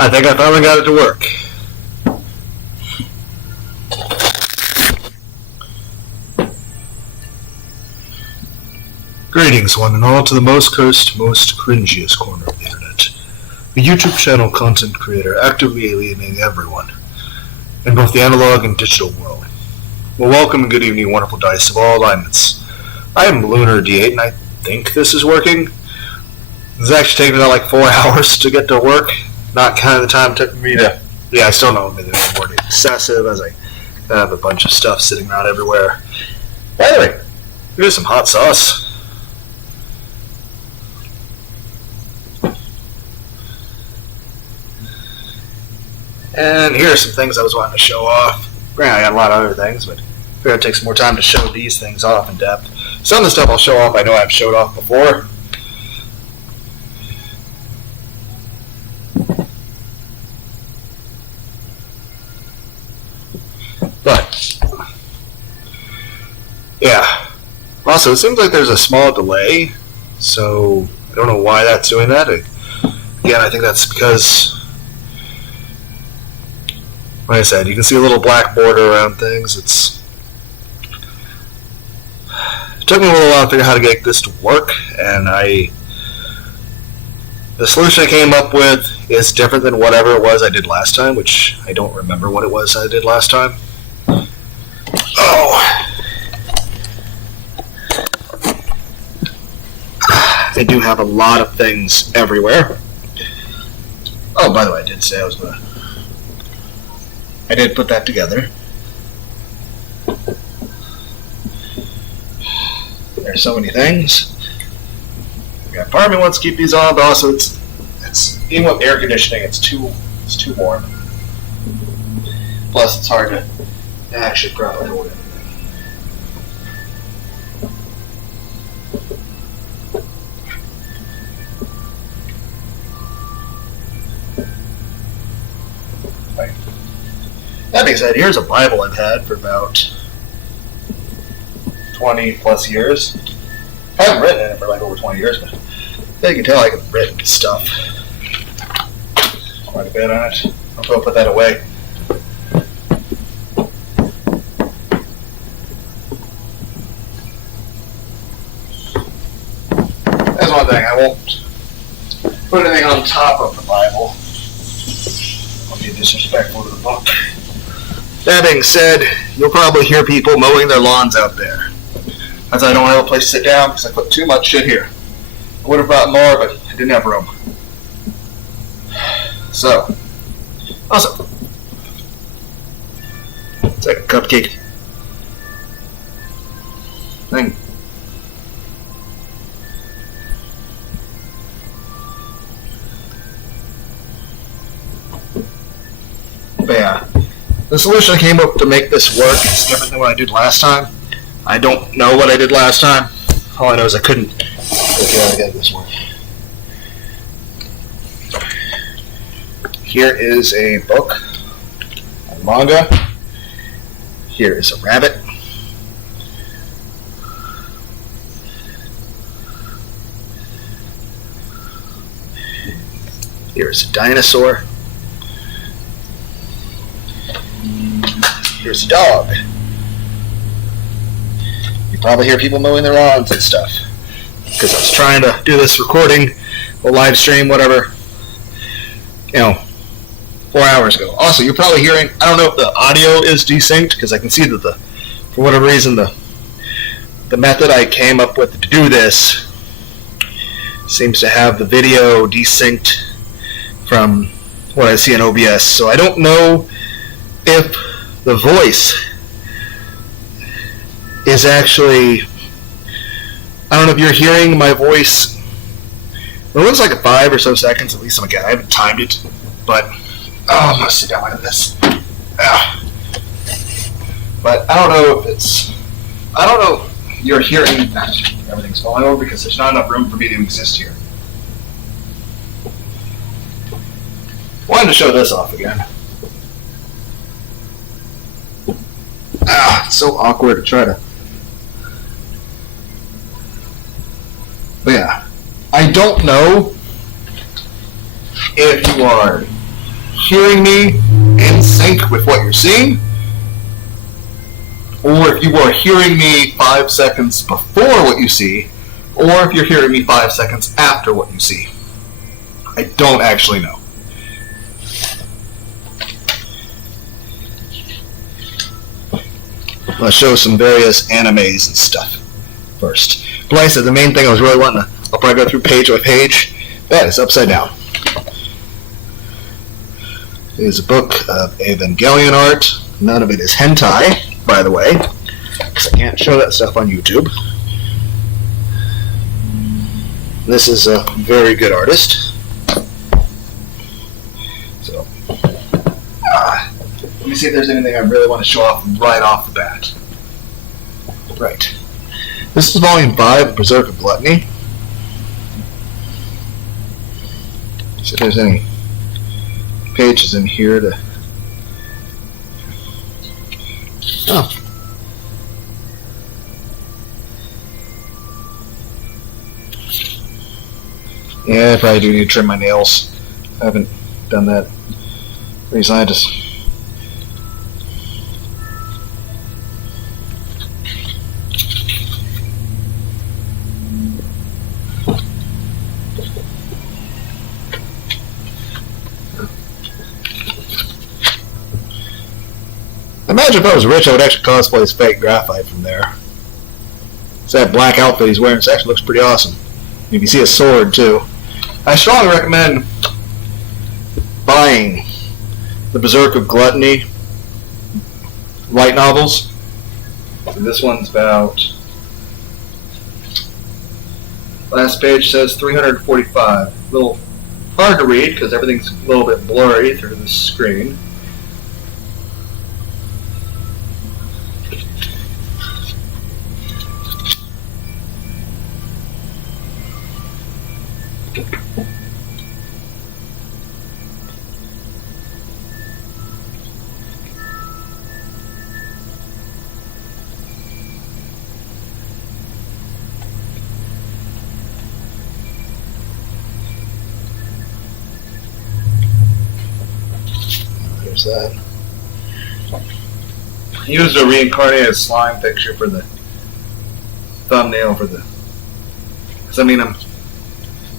I think I finally got it to work. Greetings, one and all, to the most cursed, most cringiest corner of the internet. A YouTube channel content creator actively alienating everyone in both the analog and digital world. Well, welcome and good evening, wonderful dice of all alignments. I am Lunar D8, and I think this is working. It's actually taken about like 4 hours to get to work. Not kind of the time it took me to... Yeah, I still know maybe the word excessive, as I have a bunch of stuff sitting around everywhere. Anyway, here's some hot sauce. And here are some things I was wanting to show off. Granted, I got a lot of other things, but I figured it'd take some more time to show these things off in depth. Some of the stuff I'll show off I know I've showed off before. But, yeah. Also, it seems like there's a small delay, so I don't know why that's doing that. Again, I think that's because... Like I said, you can see a little black border around things. It took me a little while to figure out how to get this to work, and the solution I came up with is different than whatever it was I did last time, which I don't remember what it was I did last time. Oh! I do have a lot of things everywhere. Oh, by the way, I did say I was going to... I did put that together. There's so many things. Part of me wants to keep these on, but also it's even with air conditioning, it's too warm. Plus, it's hard to actually probably hold everything. That being said, here's a Bible I've had for about 20 plus years. I haven't written in it for like over 20 years, but you can tell I can written stuff quite a bit on it. I'll put that away. That's one thing, I won't put anything on top of the Bible. I'll be disrespectful to the book. That being said, you'll probably hear people mowing their lawns out there. As I don't have a place to sit down because I put too much shit here. I would have brought more, but I didn't have room. So, also, it's like a cupcake thing. But yeah. The solution I came up to make this work is different than what I did last time. I don't know what I did last time. All I know is I couldn't figure out how to get this work. Here is a book, a manga. Here is a rabbit. Here is a dinosaur. Here's a dog. You probably hear people mowing their lawns and stuff. Because I was trying to do this recording, or live stream, whatever, 4 hours ago. Also, you're probably hearing, I don't know if the audio is desynced, because I can see that for whatever reason, the method I came up with to do this seems to have the video desynced from what I see in OBS. So I don't know if the voice is actually... I don't know if you're hearing my voice. It looks like 5 or so seconds, at least. Again, I haven't timed it, but... Oh, I'm going to sit down like this. But I don't know if it's... I don't know if you're hearing that everything's falling over, because there's not enough room for me to exist here. Wanted to show this off again. It's so awkward to try to... But yeah, I don't know if you are hearing me in sync with what you're seeing, or if you are hearing me 5 seconds before what you see, or if you're hearing me 5 seconds after what you see. I don't actually know. I'm going to show some various animes and stuff first. But like I said, the main thing I was really wanting to, I'll probably go through page by page. That is upside down. It is a book of Evangelion art. None of it is hentai, by the way, because I can't show that stuff on YouTube. This is a very good artist. So, let me see if there's anything I really want to show off right off the bat. Right. This is volume 5 of Berserk of Gluttony. See if there's any pages in here to... Oh. Yeah, I probably do need to trim my nails. I haven't done that recently. I just... Imagine if I was rich, I would actually cosplay as fake graphite from there. It's that black outfit he's wearing. It actually looks pretty awesome. You can see a sword, too. I strongly recommend buying the Berserk of Gluttony light novels. So this one's about... Last page says 345. A little hard to read because everything's a little bit blurry through the screen. There's that. I used a reincarnated slime picture for the thumbnail for the... Because I mean, I'm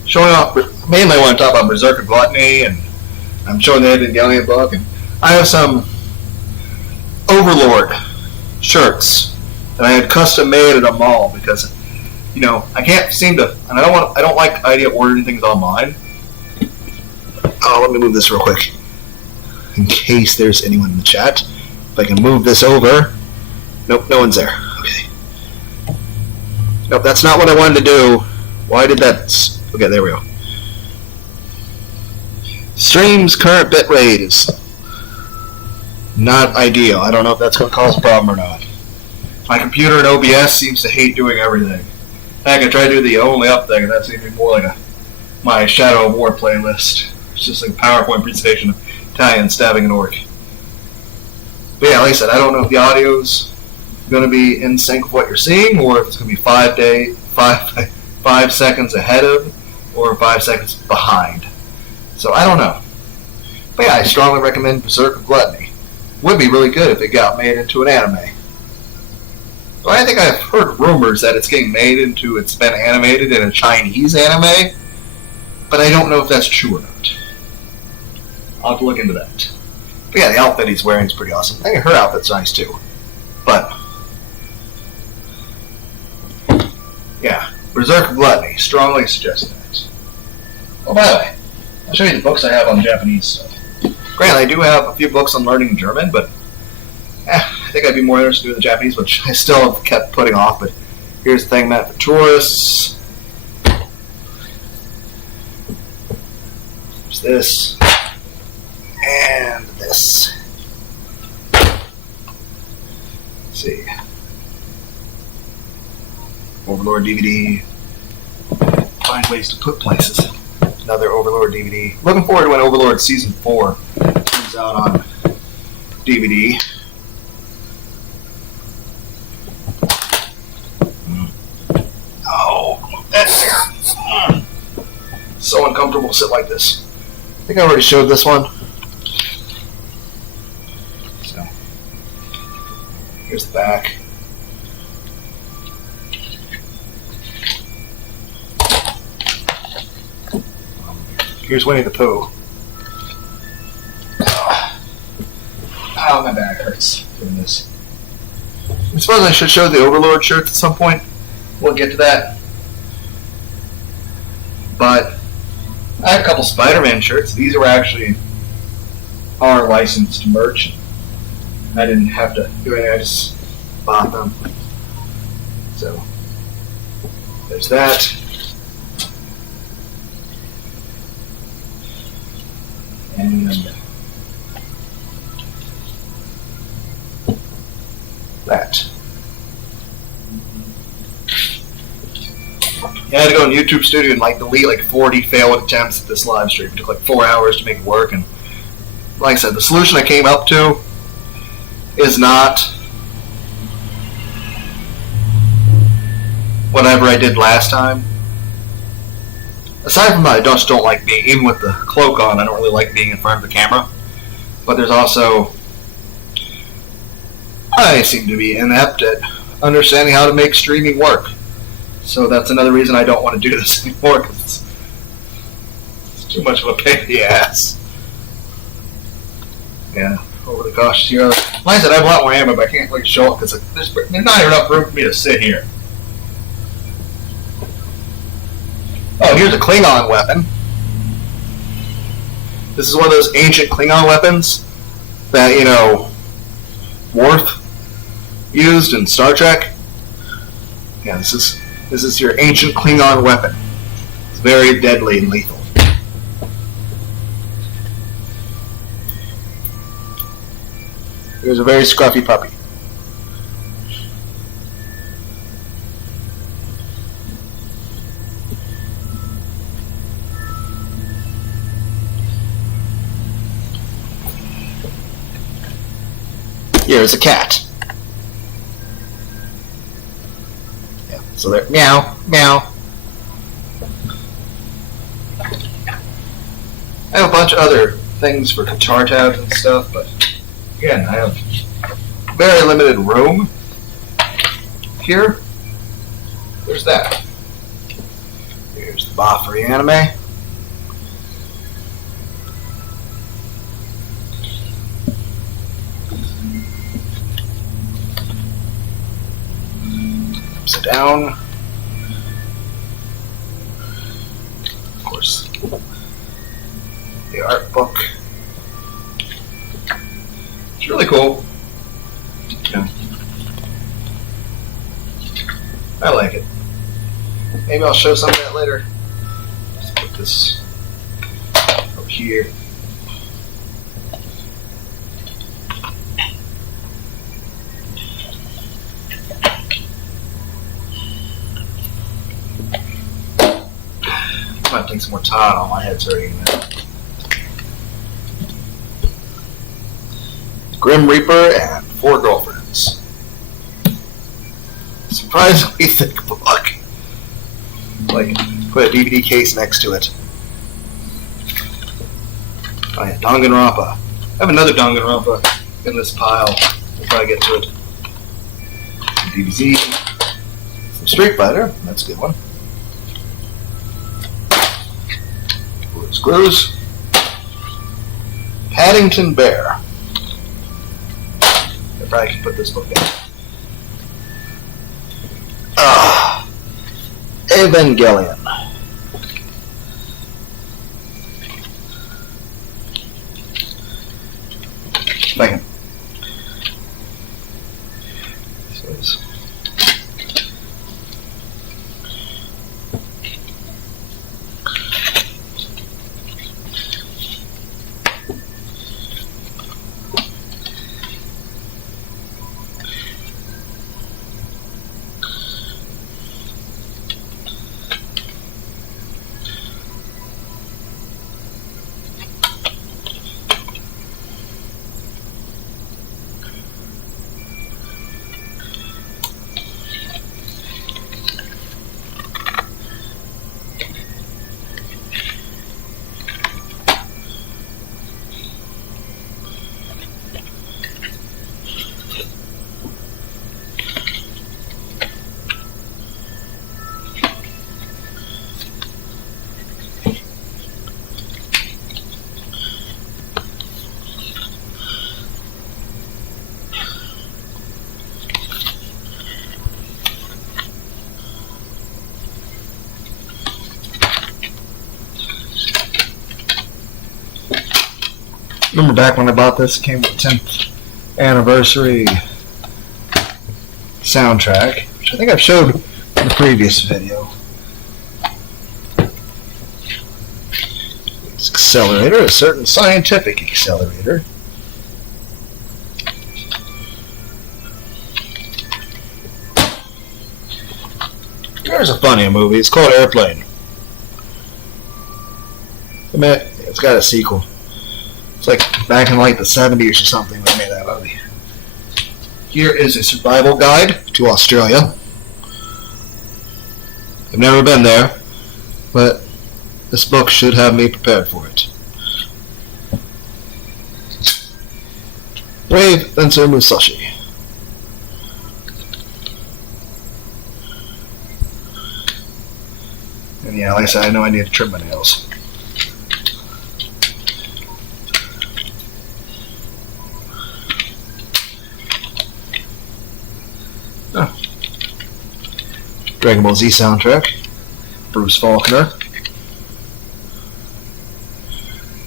showing off... Mainly I want to talk about Berserk of Gluttony, and I'm showing the Evangelion book, and I have some Overlord shirts that I had custom made at a mall because, you know, I can't seem to... And I don't like the idea of ordering things online. Oh, let me move this real quick. In case there's anyone in the chat. If I can move this over. Nope, no one's there. Okay. Nope, that's not what I wanted to do. Why did that... Okay, there we go. Stream's current bitrate is not ideal. I don't know if that's going to cause a problem or not. My computer in OBS seems to hate doing everything. Heck, I tried to do the only up thing, and that seemed to be more like my Shadow of War playlist. It's just like a PowerPoint presentation of Italian stabbing an orc. But yeah, like I said, I don't know if the audio's going to be in sync with what you're seeing, or if it's going to be 5 seconds ahead of, or 5 seconds behind. So I don't know. But yeah, I strongly recommend Berserk of Gluttony. Would be really good if it got made into an anime. But I think I've heard rumors that it's getting made into, it's been animated in a Chinese anime, but I don't know if that's true or not. I'll have to look into that. But yeah, the outfit he's wearing is pretty awesome. I think her outfit's nice too. But yeah, Berserk of Gluttony. Strongly suggest that. Oh, by the way, I'll show you the books I have on Japanese stuff. Granted, I do have a few books on learning German, but I think I'd be more interested in the Japanese, which I still have kept putting off. But here's the thing meant for tourists. There's this. And this. Let's see. Overlord DVD. Find ways to put places. Another Overlord DVD. Looking forward to when Overlord Season 4 comes out on DVD. Oh, that's there. So uncomfortable to sit like this. I think I already showed this one. So here's the back. Here's Winnie the Pooh. Oh, my back hurts doing this. I suppose I should show the Overlord shirts at some point. We'll get to that. But I have a couple Spider-Man shirts. These were actually our licensed merch. I didn't have to do anything. I just bought them. So there's that. And that. Yeah, I had to go in YouTube Studio and delete 40 failed attempts at this live stream. It took 4 hours to make it work, and like I said, the solution I came up to is not whatever I did last time. Aside from that, I just don't like being, even with the cloak on, I don't really like being in front of the camera. But there's also, I seem to be inept at understanding how to make streaming work. So that's another reason I don't want to do this anymore, because it's too much of a pain in the ass. Yeah, over the gosh, like I said, I have a lot more ammo, but I can't show it because there's not enough room for me to sit here. Oh, here's a Klingon weapon. This is one of those ancient Klingon weapons that, Worf used in Star Trek. Yeah, this is your ancient Klingon weapon. It's very deadly and lethal. Here's a very scruffy puppy. Here's a cat. Yeah, so there, meow, meow. I have a bunch of other things for guitar tabs and stuff, but again, I have very limited room here. There's that. Here's the Boffery anime. Sit down. Of course, the art book. It's really cool. Yeah. I like it. Maybe I'll show some of that later. Let's put this up here. I'm gonna take some more Tide on my head's hurting now. Grim Reaper and 4 Girlfriends. Surprisingly thick book. Put a DVD case next to it. Oh yeah, Danganronpa. I have another Danganronpa in this pile. We'll probably get to it. Some DBZ. Some Street Fighter. That's a good one. Blue's Clues. Paddington Bear. I probably can put this book down. Evangelion. If I can. Remember back when I bought this, it came with 10th anniversary soundtrack, which I think I've showed in the previous video. It's accelerator, a certain scientific accelerator. There's a funny movie. It's called Airplane. I mean, it's got a sequel. It's like back in like the 70s or something when they made that movie. Here is a survival guide to Australia. I've never been there, but this book should have me prepared for it. Brave Fencer Musashi. And yeah, like I said, I know I need to trim my nails. Oh. Dragon Ball Z soundtrack. Bruce Faulkner.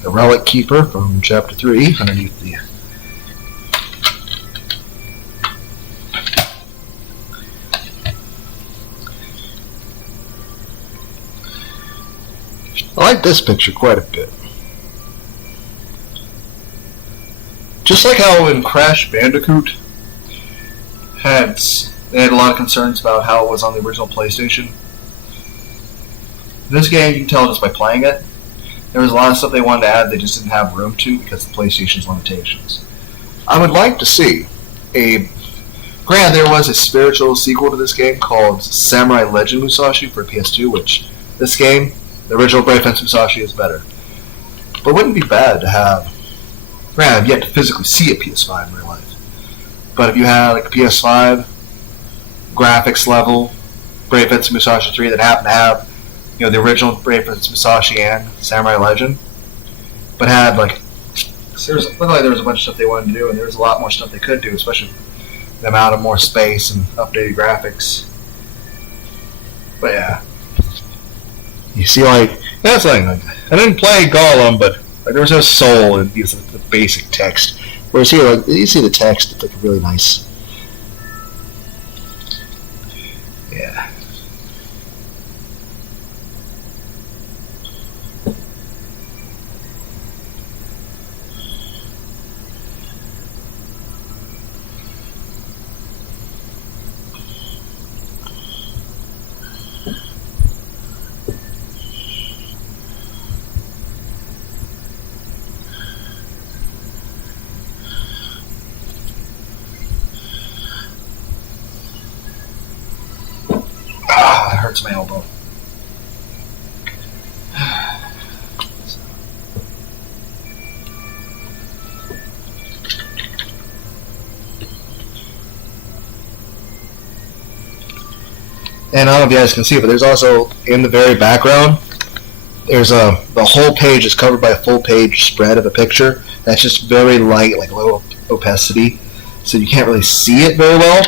The Relic Keeper from Chapter 3 underneath the... I like this picture quite a bit. Just like how in Crash Bandicoot they had a lot of concerns about how it was on the original PlayStation. In this game, you can tell just by playing it, there was a lot of stuff they wanted to add they just didn't have room to because of the PlayStation's limitations. I would like to see granted, there was a spiritual sequel to this game called Samurai Legend Musashi for PS2, which this game, the original Brave Fencer Musashi, is better. But it wouldn't be bad to have... Granted, I've yet to physically see a PS5 in real life. But if you had like a PS5 graphics level Brave Fencer Musashi 3 that happened to have, you know, the original Brave Fencer Musashi and Samurai Legend, but had like... Looked like there was a bunch of stuff they wanted to do, and there was a lot more stuff they could do, especially the amount of more space and updated graphics. But yeah. You see, like, that's like, I didn't play Gollum, but like there was no soul in the basic text. Whereas here, like, you see the text, it's like really nice. Yeah. That hurts my elbow. And I don't know if you guys can see it, but there's also, in the very background, there's the whole page is covered by a full page spread of a picture that's just very light, like low opacity, so you can't really see it very well,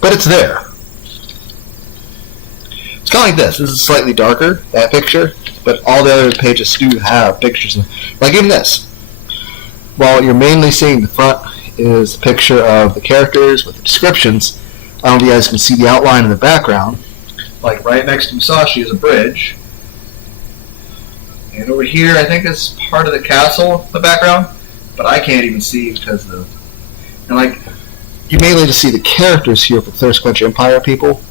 but it's there. It's kind of like this. This is slightly darker, that picture, but all the other pages do have pictures. Like even this. While you're mainly seeing the front is the picture of the characters with the descriptions, I don't know if you guys can see the outline in the background. Like right next to Musashi is a bridge. And over here, I think is part of the castle in the background, but I can't even see because of... And like, you mainly just see the characters here for Thirst Quench Empire people.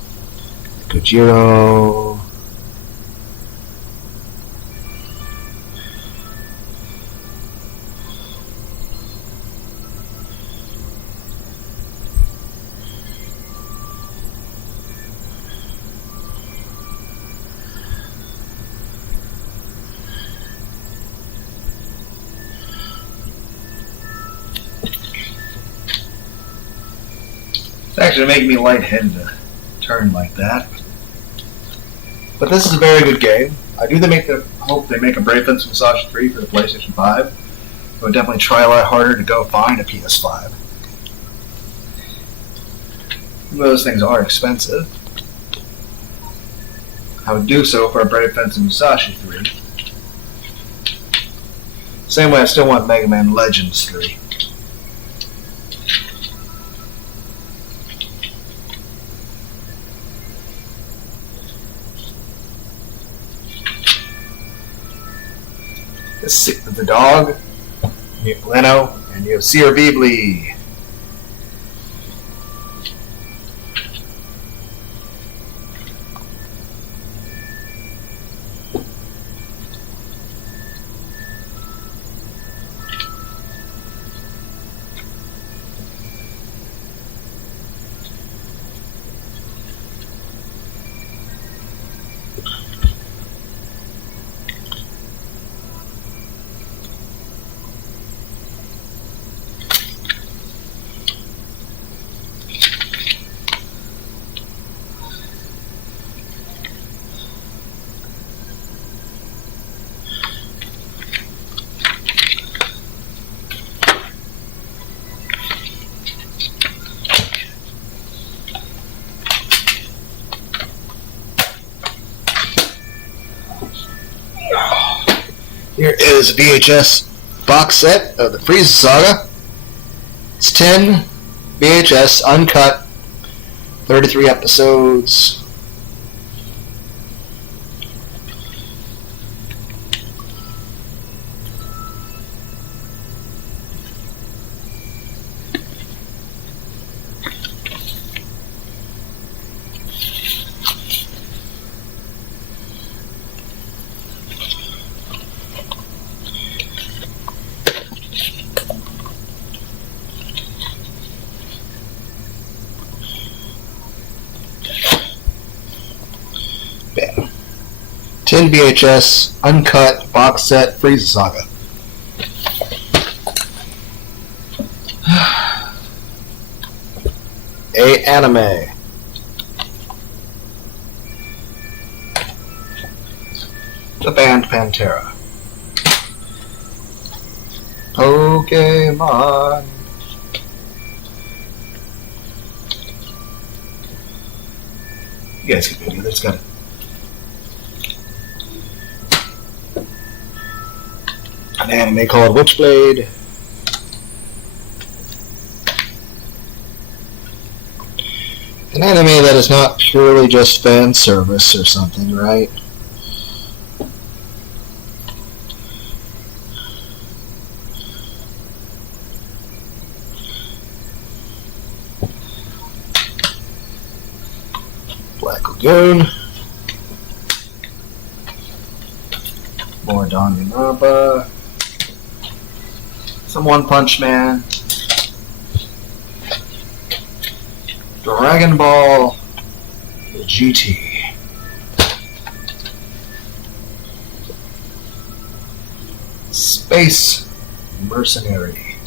Kojiro. It's actually making me lightheaded to turn like that. But this is a very good game. I do hope they make a Brave Fencer Musashi 3 for the PlayStation 5. I would definitely try a lot harder to go find a PS5. Those things are expensive. I would do so for a Brave Fencer Musashi 3. Same way I still want Mega Man Legends 3. The dog, you have Leno, and you have Seer Beebly. Here is a VHS box set of the Frieza Saga. It's 10 VHS, uncut, 33 episodes. Bam. 10 VHS, uncut, box set, Frieza Saga. A anime. The band Pantera. Pokemon. You guys can do this. Got it. An anime called Witchblade. An anime that is not purely just fan service or something, right? Black Lagoon. More Danganronpa. Some One Punch Man. Dragon Ball GT. Space Mercenary.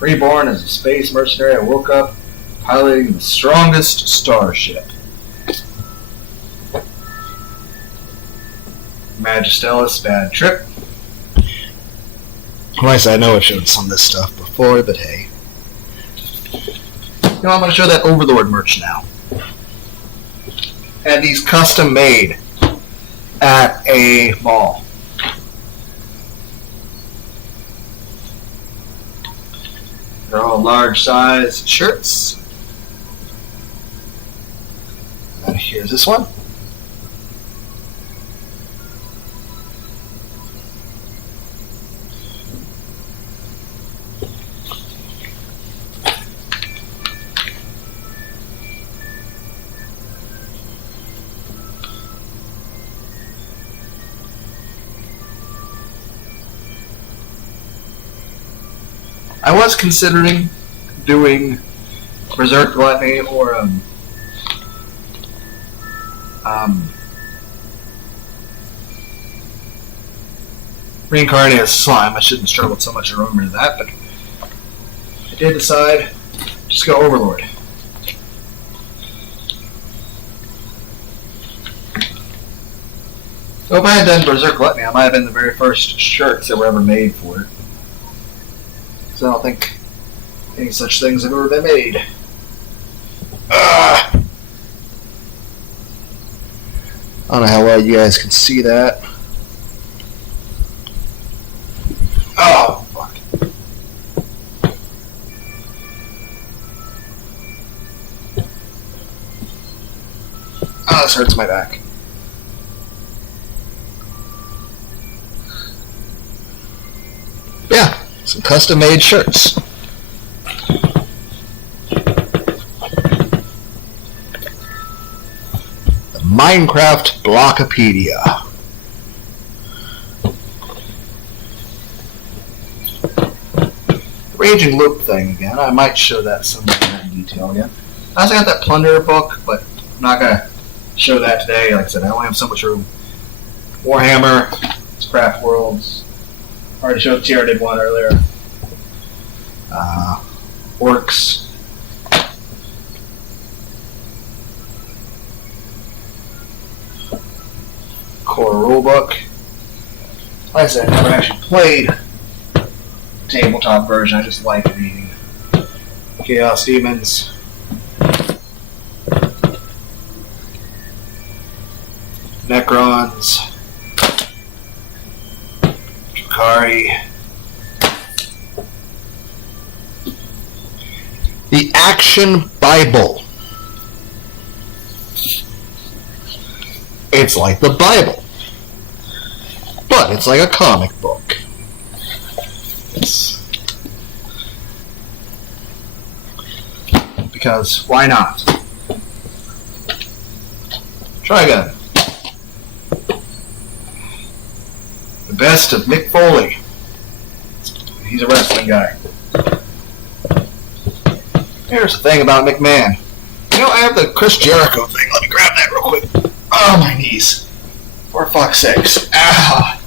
Reborn as a space mercenary, I woke up piloting the strongest starship. Magistella's Bad Trip. Nice, I know I've showed some of this stuff before, but hey. You know, I'm going to show that Overlord merch now. And these custom made at a mall. They're all large size shirts. And here's this one. I was considering doing Berserk Gluttony or Reincarnated as Slime. I shouldn't struggle so much to remember that, but I did decide just go Overlord. So if I had done Berserk Gluttony, I might have been the very first shirts that were ever made for it. So I don't think any such things have ever been made. I don't know how well you guys can see that. this hurts my back. Yeah, some custom-made shirts. The Minecraft Blockopedia. Raging Loop thing again. I might show that somewhere in detail again. I also got that Plunderer book, but I'm not going to show that today. Like I said, I only have so much room. Warhammer, Craft Worlds. Already showed Tierra did one earlier. Orcs. Core rulebook. Like I said, I never actually played the tabletop version. I just like reading. Chaos Demons. Necrons. Drakari. The Action Bible. It's like the Bible, but it's like a comic book. It's because why not? Try again. The best of Mick Foley. He's a wrestling guy. Here's the thing about McMahon. You know, I have the Chris Jericho thing. Let me grab that real quick. Oh, my knees. For fuck's sakes. Ah.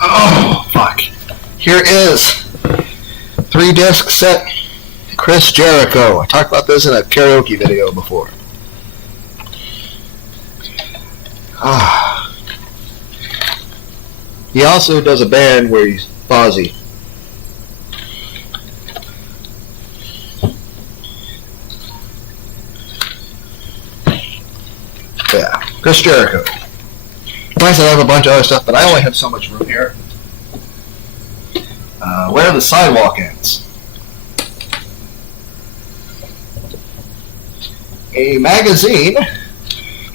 Oh, fuck. Here is 3-disc set Chris Jericho. I talked about this in a karaoke video before. He also does a band where he's Fozzy. Yeah, Chris Jericho. Like I said, I have a bunch of other stuff, but I only have so much room here. Where the Sidewalk Ends. A magazine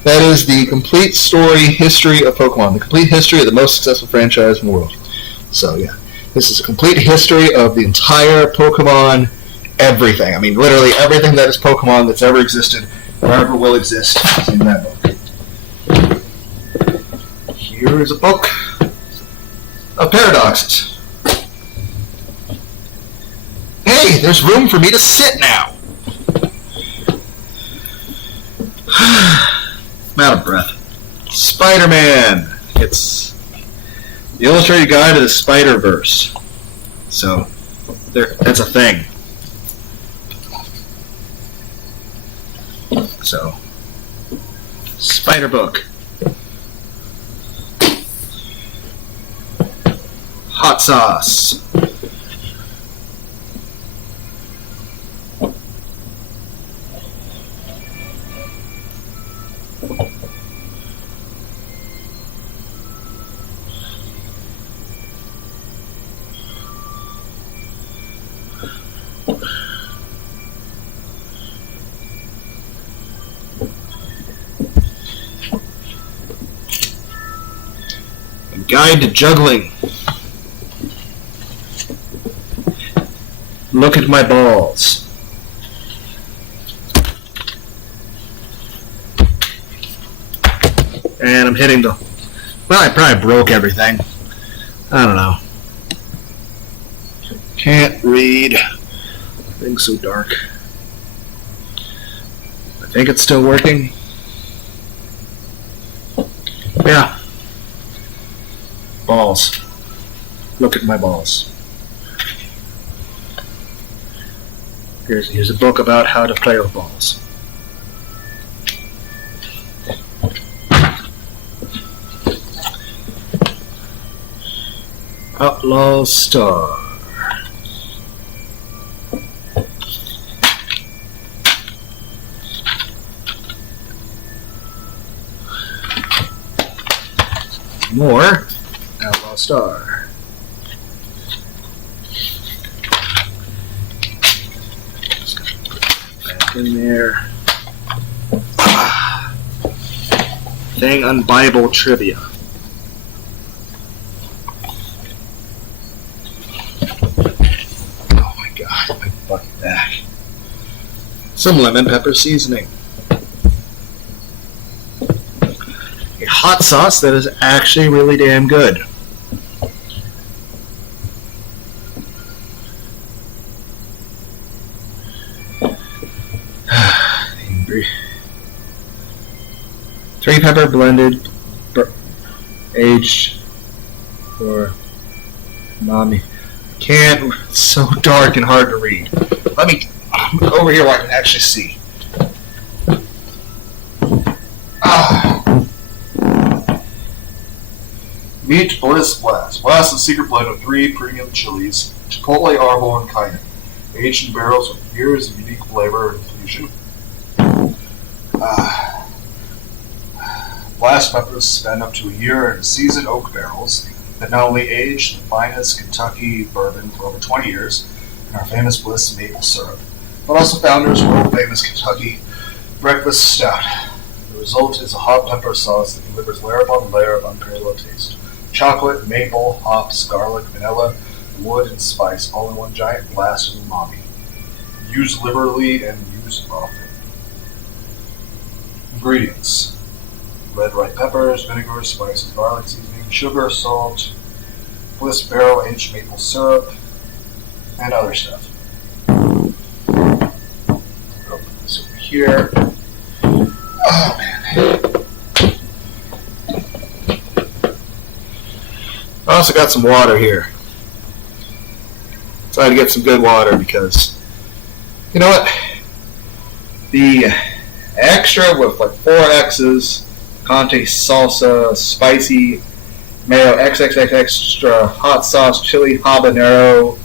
that is the complete story history of Pokemon, the complete history of the most successful franchise in the world. So yeah, this is a complete history of the entire Pokemon everything. I mean, literally everything that is Pokemon that's ever existed or ever will exist is in that book. Here is a book of paradoxes. Hey, there's room for me to sit now. I'm out of breath. Spider-Man. It's the illustrated guide to the Spider-Verse. So, that's a thing. So, Spider Book. Hot sauce. A guide to juggling. Look at my balls. And I'm hitting the... Well, I probably broke everything. I don't know. Can't read. Thing's so dark. I think it's still working. Yeah. Balls. Look at my balls. Here's a book about how to play with balls. Outlaw Star. more Outlaw Star. Just gonna put it back in there. Thing on Bible trivia. Oh my god, my fucking back. Some lemon pepper seasoning. A hot sauce that is actually really damn good. Three pepper blended, aged for mommy. Can't. It's so dark and hard to read. Let me over here where I can actually see. Meat Bliss Blast. Blast is a secret blend of 3 premium chilies, chipotle, arbol, and cayenne. Aged in barrels with years of unique flavor and fusion. Blast peppers spend up to a year in seasoned oak barrels that not only age the finest Kentucky bourbon for over 20 years in our famous Bliss maple syrup, but also founders' world-famous Kentucky breakfast stout. The result is a hot pepper sauce that delivers layer upon layer of unparalleled taste. Chocolate, maple, hops, garlic, vanilla, wood, and spice, all in one giant blast of umami. Use liberally and use often. Ingredients: red ripe peppers, vinegar, spices, garlic seasoning, sugar, salt, Bliss barrel aged maple syrup, and other stuff. Open this over here. Oh man. I also got some water here. So I had to get some good water because, you know what? The extra with like 4 X's, Conte salsa, spicy, mayo, XXX extra, hot sauce, chili, habanero,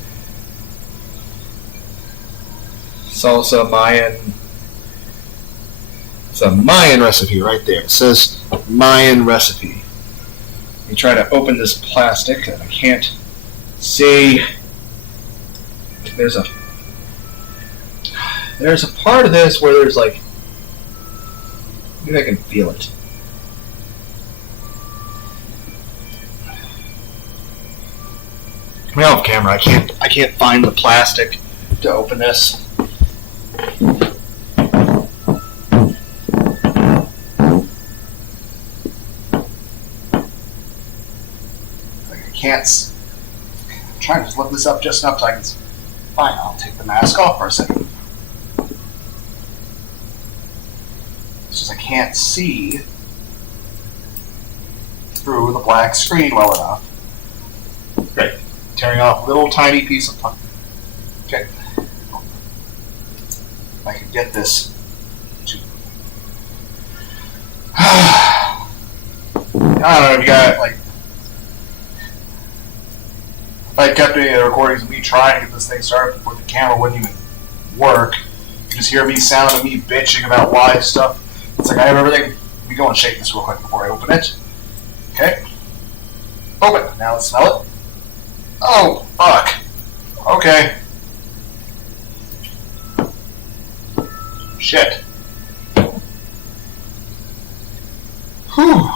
salsa, Mayan. It's a Mayan recipe right there. It says Mayan recipe. You try to open this plastic and I can't see. There's a part of this where there's like, maybe I can feel it. I'm off camera. I can't find the plastic to open this. I'm trying to lift this up just enough so I can. Fine, I'll take the mask off for a second. It's just I can't see through the black screen well enough. Great. Tearing off a little tiny piece of. Okay. If I can get this to. I don't know if you got like. If I kept any of the recordings of me trying to get this thing started before the camera wouldn't even work, you just hear me sound of me bitching about live stuff. It's like I have everything. Let me go and shake this real quick before I open it. Okay. Open. Now let's smell it. Oh, fuck. Okay. Shit. Whew.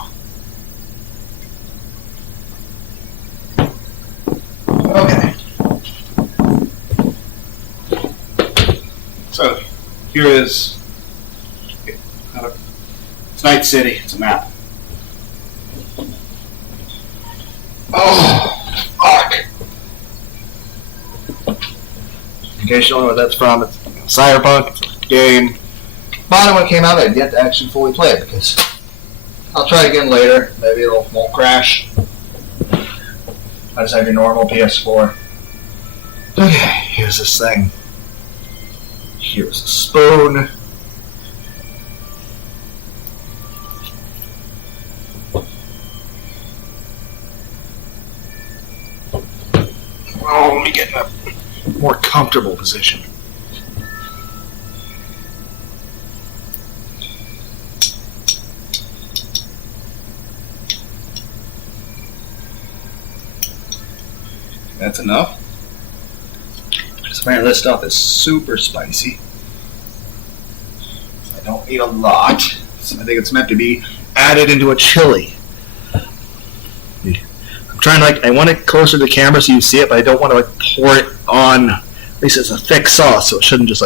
Okay. So, here is. It's Night City. It's a map. Oh, fuck. In case you don't know what that's from, it's Cyberpunk. It's a game. Bottom one came out, I had yet to actually fully play it because I'll try it again later. Maybe it won't crash. I just have your normal PS4. Okay, here's this thing. Here's a spoon. Oh, let me get in a more comfortable position. That's enough. Apparently this stuff is super spicy. I don't eat a lot. So I think it's meant to be added into a chili. I'm trying to I want it closer to the camera so you see it, but I don't want to pour it on. At least it's a thick sauce, so it shouldn't just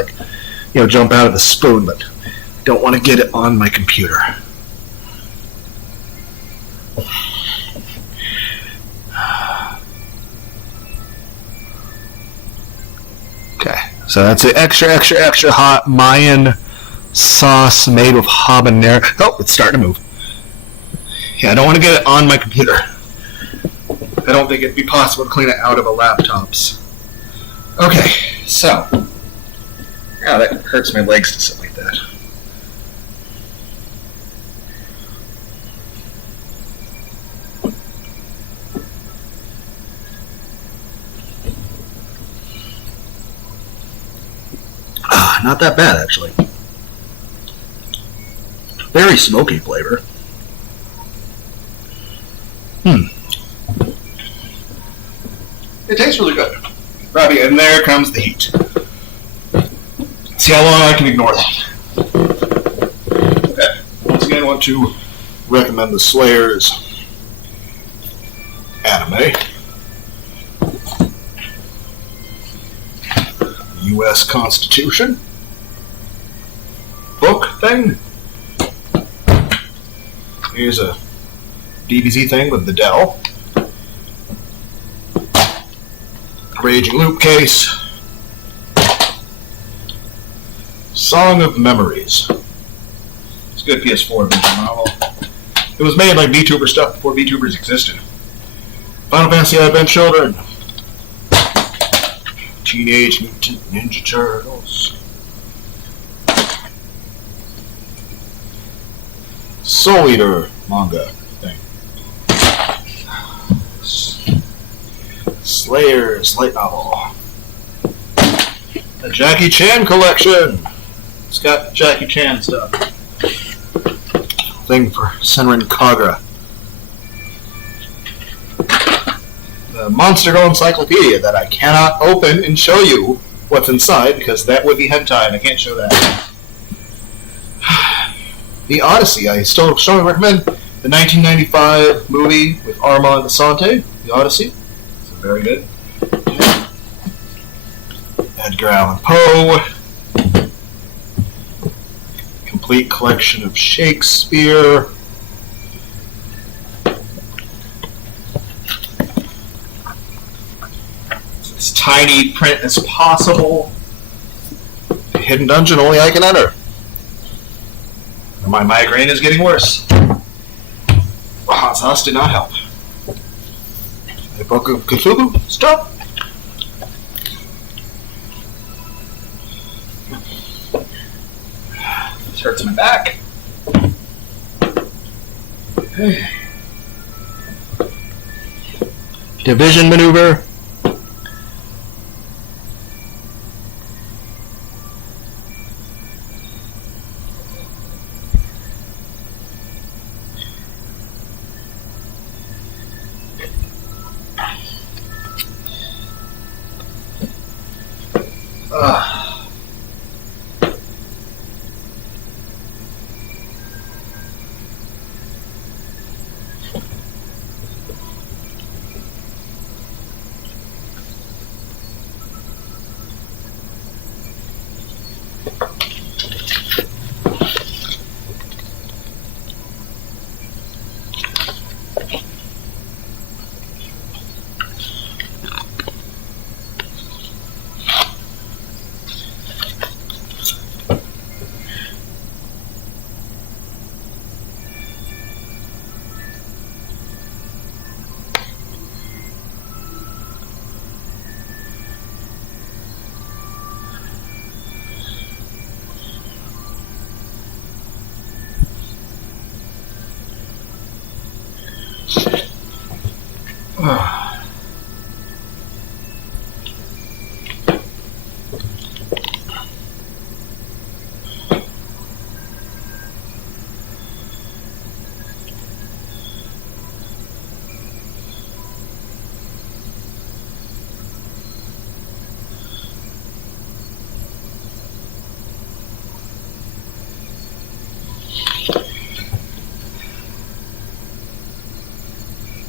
jump out of the spoon, but I don't want to get it on my computer. Okay, so that's an extra hot Mayan sauce made with habanero. Oh, it's starting to move. Yeah, I don't want to get it on my computer. I don't think it'd be possible to clean it out of a laptop's. Okay, so. Yeah, that hurts my legs to sit like that. Not that bad, actually. Very smoky flavor. It tastes really good. Robbie, and there comes the heat. See how long I can ignore that. Okay. Once again, I want to recommend the Slayers anime. U.S. Constitution book thing. Here's a DBZ thing with the Dell. Raging Loop case. Song of Memories. It's a good PS4 visual novel. It was made like VTuber stuff before VTubers existed. Final Fantasy Advent Children. Teenage Mutant Ninja Turtles. Soul Eater manga thing. Slayers light novel. The Jackie Chan collection. It's got Jackie Chan stuff. Thing for Senran Kagura. The Monster Girl Encyclopedia that I cannot open and show you what's inside because that would be hentai and I can't show that. The Odyssey. I still strongly recommend the 1995 movie with Armand Assante, The Odyssey. It's very good. Edgar Allan Poe. Complete collection of Shakespeare. As tiny print as possible. A hidden dungeon only I can enter. My migraine is getting worse. Hot sauce did not help. The Book of Cthulhu? Stop! This hurts my back. Division maneuver.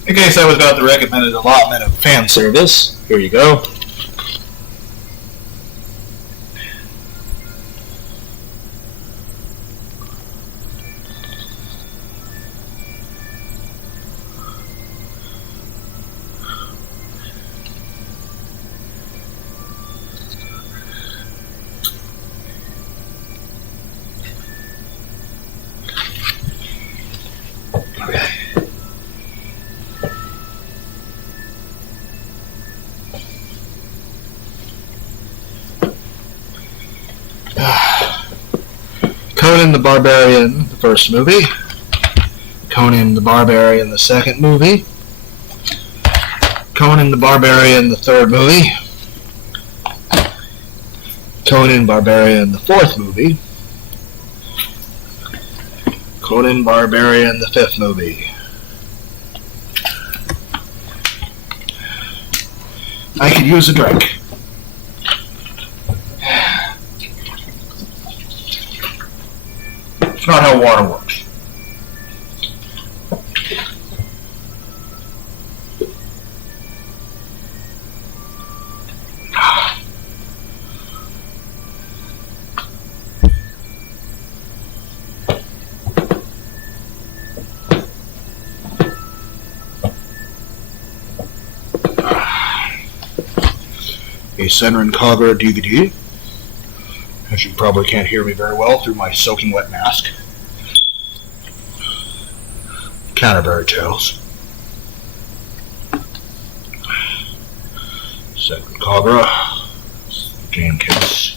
In case I was about the recommended allotment of fan service, here you go. Conan the Barbarian, the first movie. Conan the Barbarian, the second movie. Conan the Barbarian, the third movie. Conan Barbarian, the fourth movie. Conan Barbarian, the fifth movie. I could use a drink. It's not how water works. A Senran Kagura DVD. As you probably can't hear me very well through my soaking wet mask. Canterbury Tales. Senran Kagura. Game case.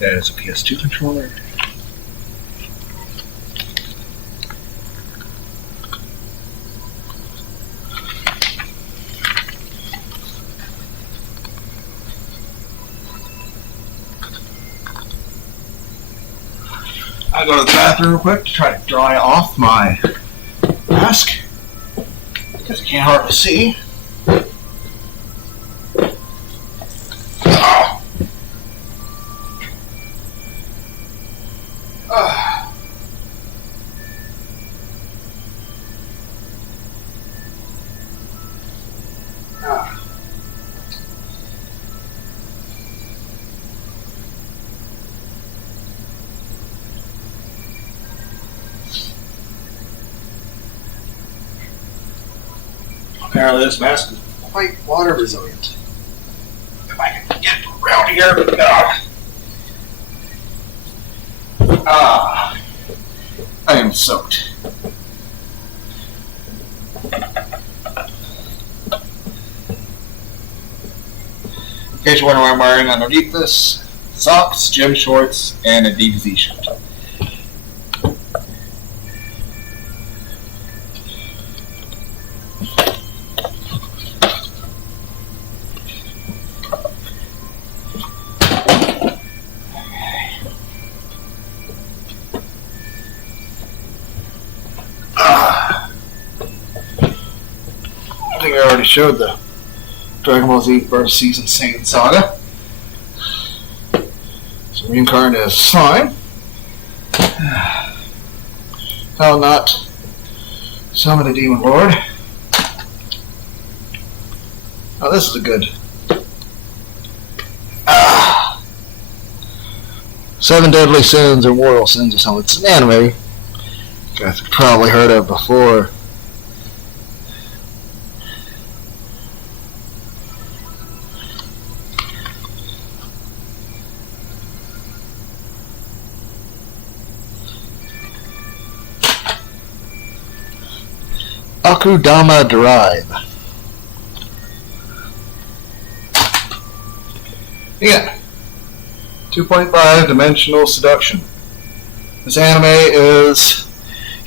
That is a PS2 controller. I go to the bathroom real quick to try to dry off my mask because I can't hardly see. Apparently this mask is quite water resilient. If I can get around here. I am soaked. In case you're wondering what I'm wearing underneath this, socks, gym shorts, and a DBZ shirt. I think I already showed the Dragon Ball Z first season Saiyan Saga. So reincarnated as slime. How not summon a Demon Lord. Oh, this is a good. Seven Deadly Sins or Mortal Sins or something. It's an anime you guys have probably heard of before. Akudama Drive. Yeah. 2.5 dimensional seduction. This anime is...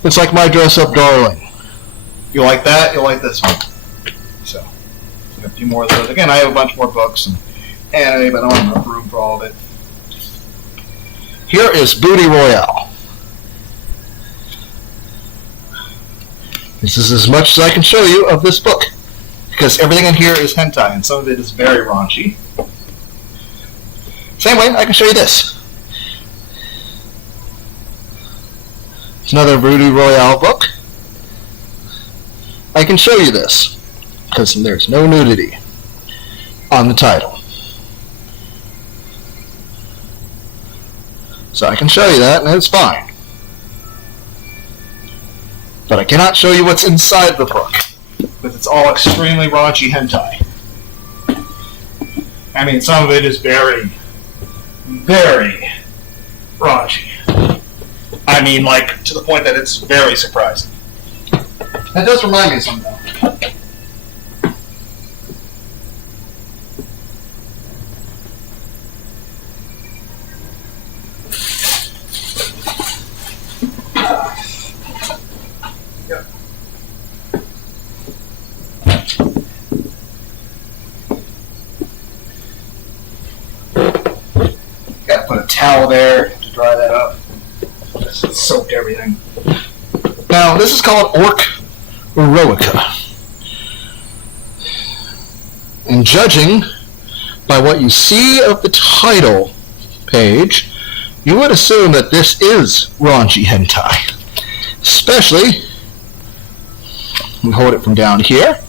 It's like my dress-up darling. You like that, you'll like this one. So, a few more of those. Again, I have a bunch more books and anime, but I don't have enough room for all of it. Here is Booty Royale. This is as much as I can show you of this book, because everything in here is hentai, and some of it is very raunchy. Same way, I can show you this. It's another Booty Royale book. I can show you this, because there's no nudity on the title. So I can show you that, and it's fine. But I cannot show you what's inside the book, because it's all extremely raunchy hentai. I mean, some of it is very, very raunchy. I mean, like, to the point that it's very surprising. That does remind me of something, though. Gotta put a towel there to dry that up. Just soaked everything. Now, this is called Orc Eroica. And judging by what you see of the title page, you would assume that this is raunchy hentai. Especially, we hold it from down here.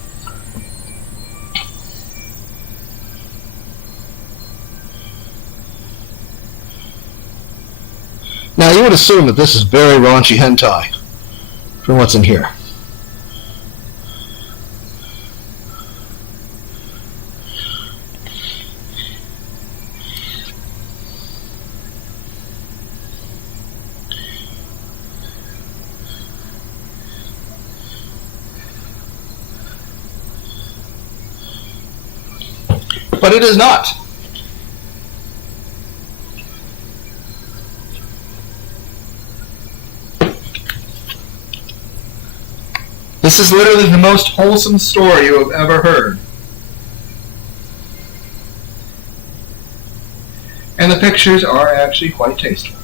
Now, you would assume that this is very raunchy hentai from what's in here. But it is not. This is literally the most wholesome story you have ever heard. And the pictures are actually quite tasteful.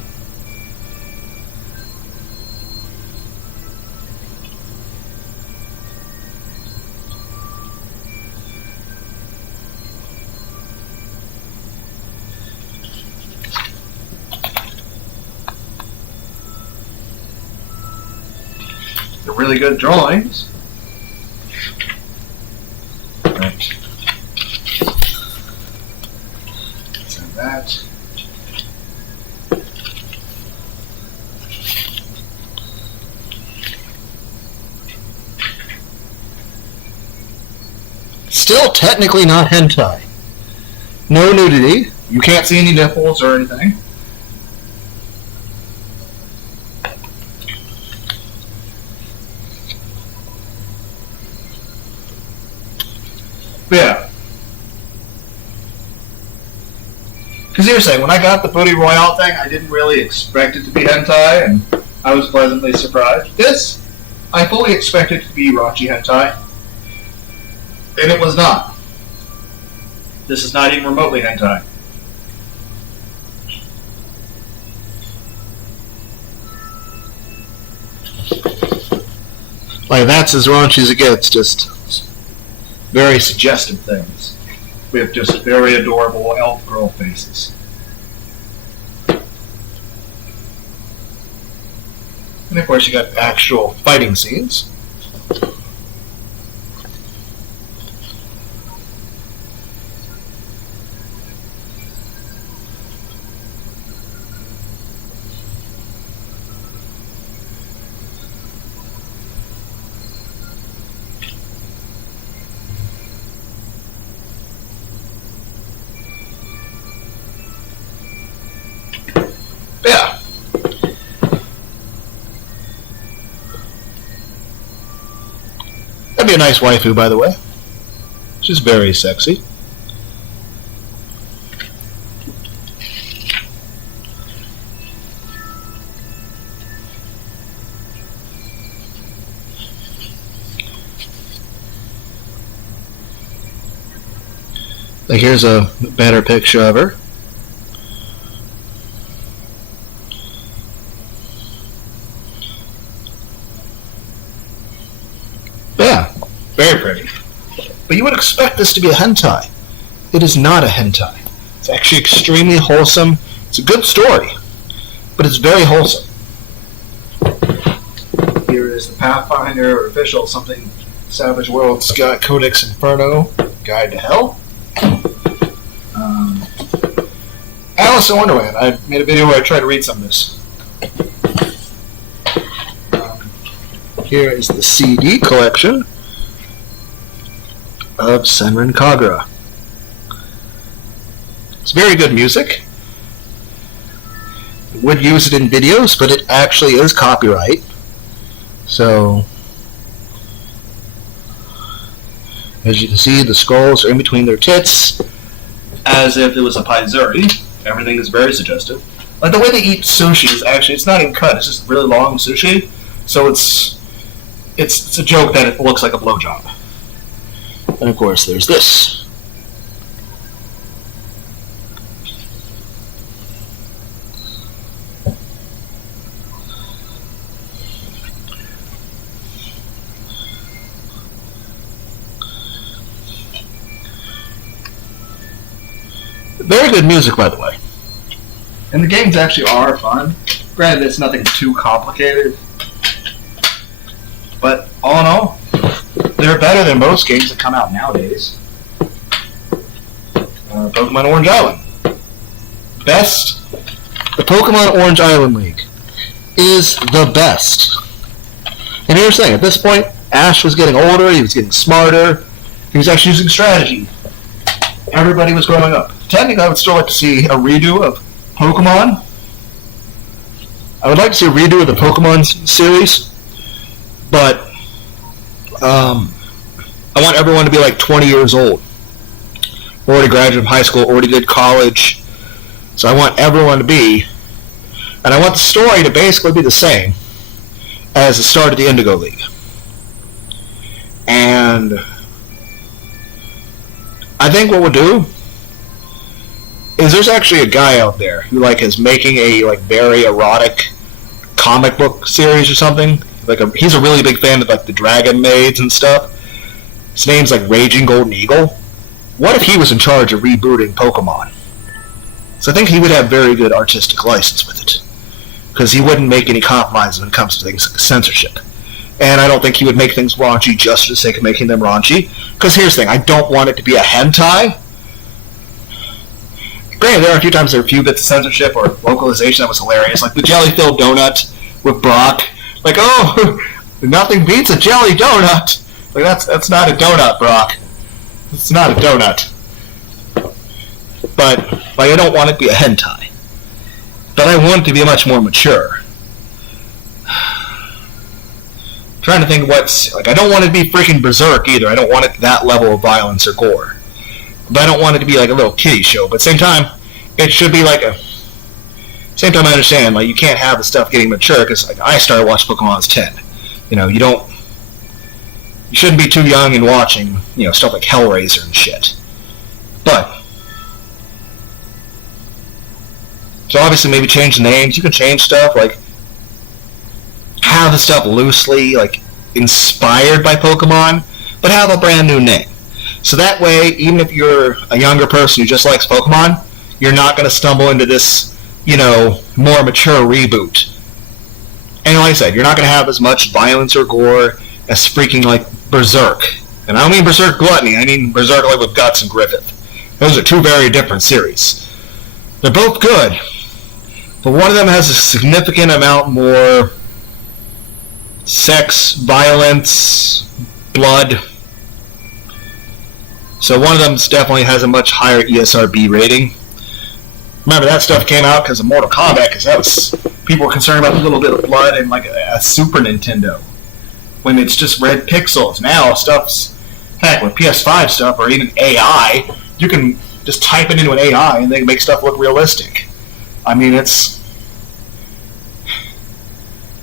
They're really good drawings. Right. So that. Still technically not hentai. No nudity. You can't see any nipples or anything. Yeah. Because seriously, when I got the Booty Royale thing, I didn't really expect it to be hentai, and I was pleasantly surprised. This, I fully expected to be raunchy hentai, and it was not. This is not even remotely hentai. Like, that's as raunchy as it gets, just very suggestive things with just very adorable elf girl faces. And of course you got actual fighting scenes. Yeah. And, of be a nice waifu, by the way. She's very sexy. Like, here's a better picture of her. But yeah, very pretty. But you would expect this to be a hentai. It is not a hentai. It's actually extremely wholesome. It's a good story, but it's very wholesome. Here is the Pathfinder official something Savage Worlds Codex Inferno Guide to Hell. Alice in Wonderland. I made a video where I tried to read some of this. Here is the CD collection of Senran Kagura. It's very good music. I would use it in videos, but it actually is copyright. So, as you can see, the scrolls are in between their tits, as if it was a paizuri. Everything is very suggestive. Like, the way they eat sushi is actually, it's not even cut, it's just really long sushi. So it's a joke that it looks like a blowjob. And of course, there's this. Very good music, by the way. And the games actually are fun. Granted, it's nothing too complicated. But all in all, they're better than most games that come out nowadays. Pokemon Orange Island. Best. The Pokemon Orange Island League is the best. And here's the thing, at this point, Ash was getting older, he was getting smarter, he was actually using strategy. Everybody was growing up. Technically, I would still like to see a redo of Pokemon. I would like to see a redo of the Pokemon series, but I want everyone to be like 20 years old. Already graduated from high school, already did college. So I want everyone to be, and I want the story to basically be the same as the start of the Indigo League. And I think what we'll do is there's actually a guy out there who is making a very erotic comic book series or something. He's a really big fan of the Dragon Maids and stuff. His name's Raging Golden Eagle. What if he was in charge of rebooting Pokemon? So I think he would have very good artistic license with it, because he wouldn't make any compromises when it comes to things like censorship. And I don't think he would make things raunchy just for the sake of making them raunchy. Because here's the thing, I don't want it to be a hentai. Granted, there are a few times there are a few bits of censorship or localization that was hilarious, like the jelly-filled donut with Brock. Oh, nothing beats a jelly donut. That's not a donut, Brock. It's not a donut. But I don't want it to be a hentai. But I want it to be much more mature. I'm trying to think what's I don't want it to be freaking Berserk either. I don't want it that level of violence or gore. But I don't want it to be a little kiddie show. But at the same time, it should be same time I understand, you can't have the stuff getting mature, because I started watching Pokemon as 10. You shouldn't be too young and watching, stuff like Hellraiser and shit. But so obviously maybe change the names. You can change stuff, have the stuff loosely, inspired by Pokemon, but have a brand new name. So that way, even if you're a younger person who just likes Pokemon, you're not going to stumble into this, more mature reboot. And like I said, you're not going to have as much violence or gore as freaking Berserk. And I don't mean Berserk Gluttony, I mean Berserk with Guts and Griffith. Those are two very different series. They're both good, but one of them has a significant amount more sex, violence, blood. So one of them definitely has a much higher ESRB rating. Remember, that stuff came out because of Mortal Kombat, because people were concerned about a little bit of blood in a Super Nintendo. when it's just red pixels. Now stuff's, heck, with PS5 stuff or even AI, you can just type it into an AI and they can make stuff look realistic. I mean, it's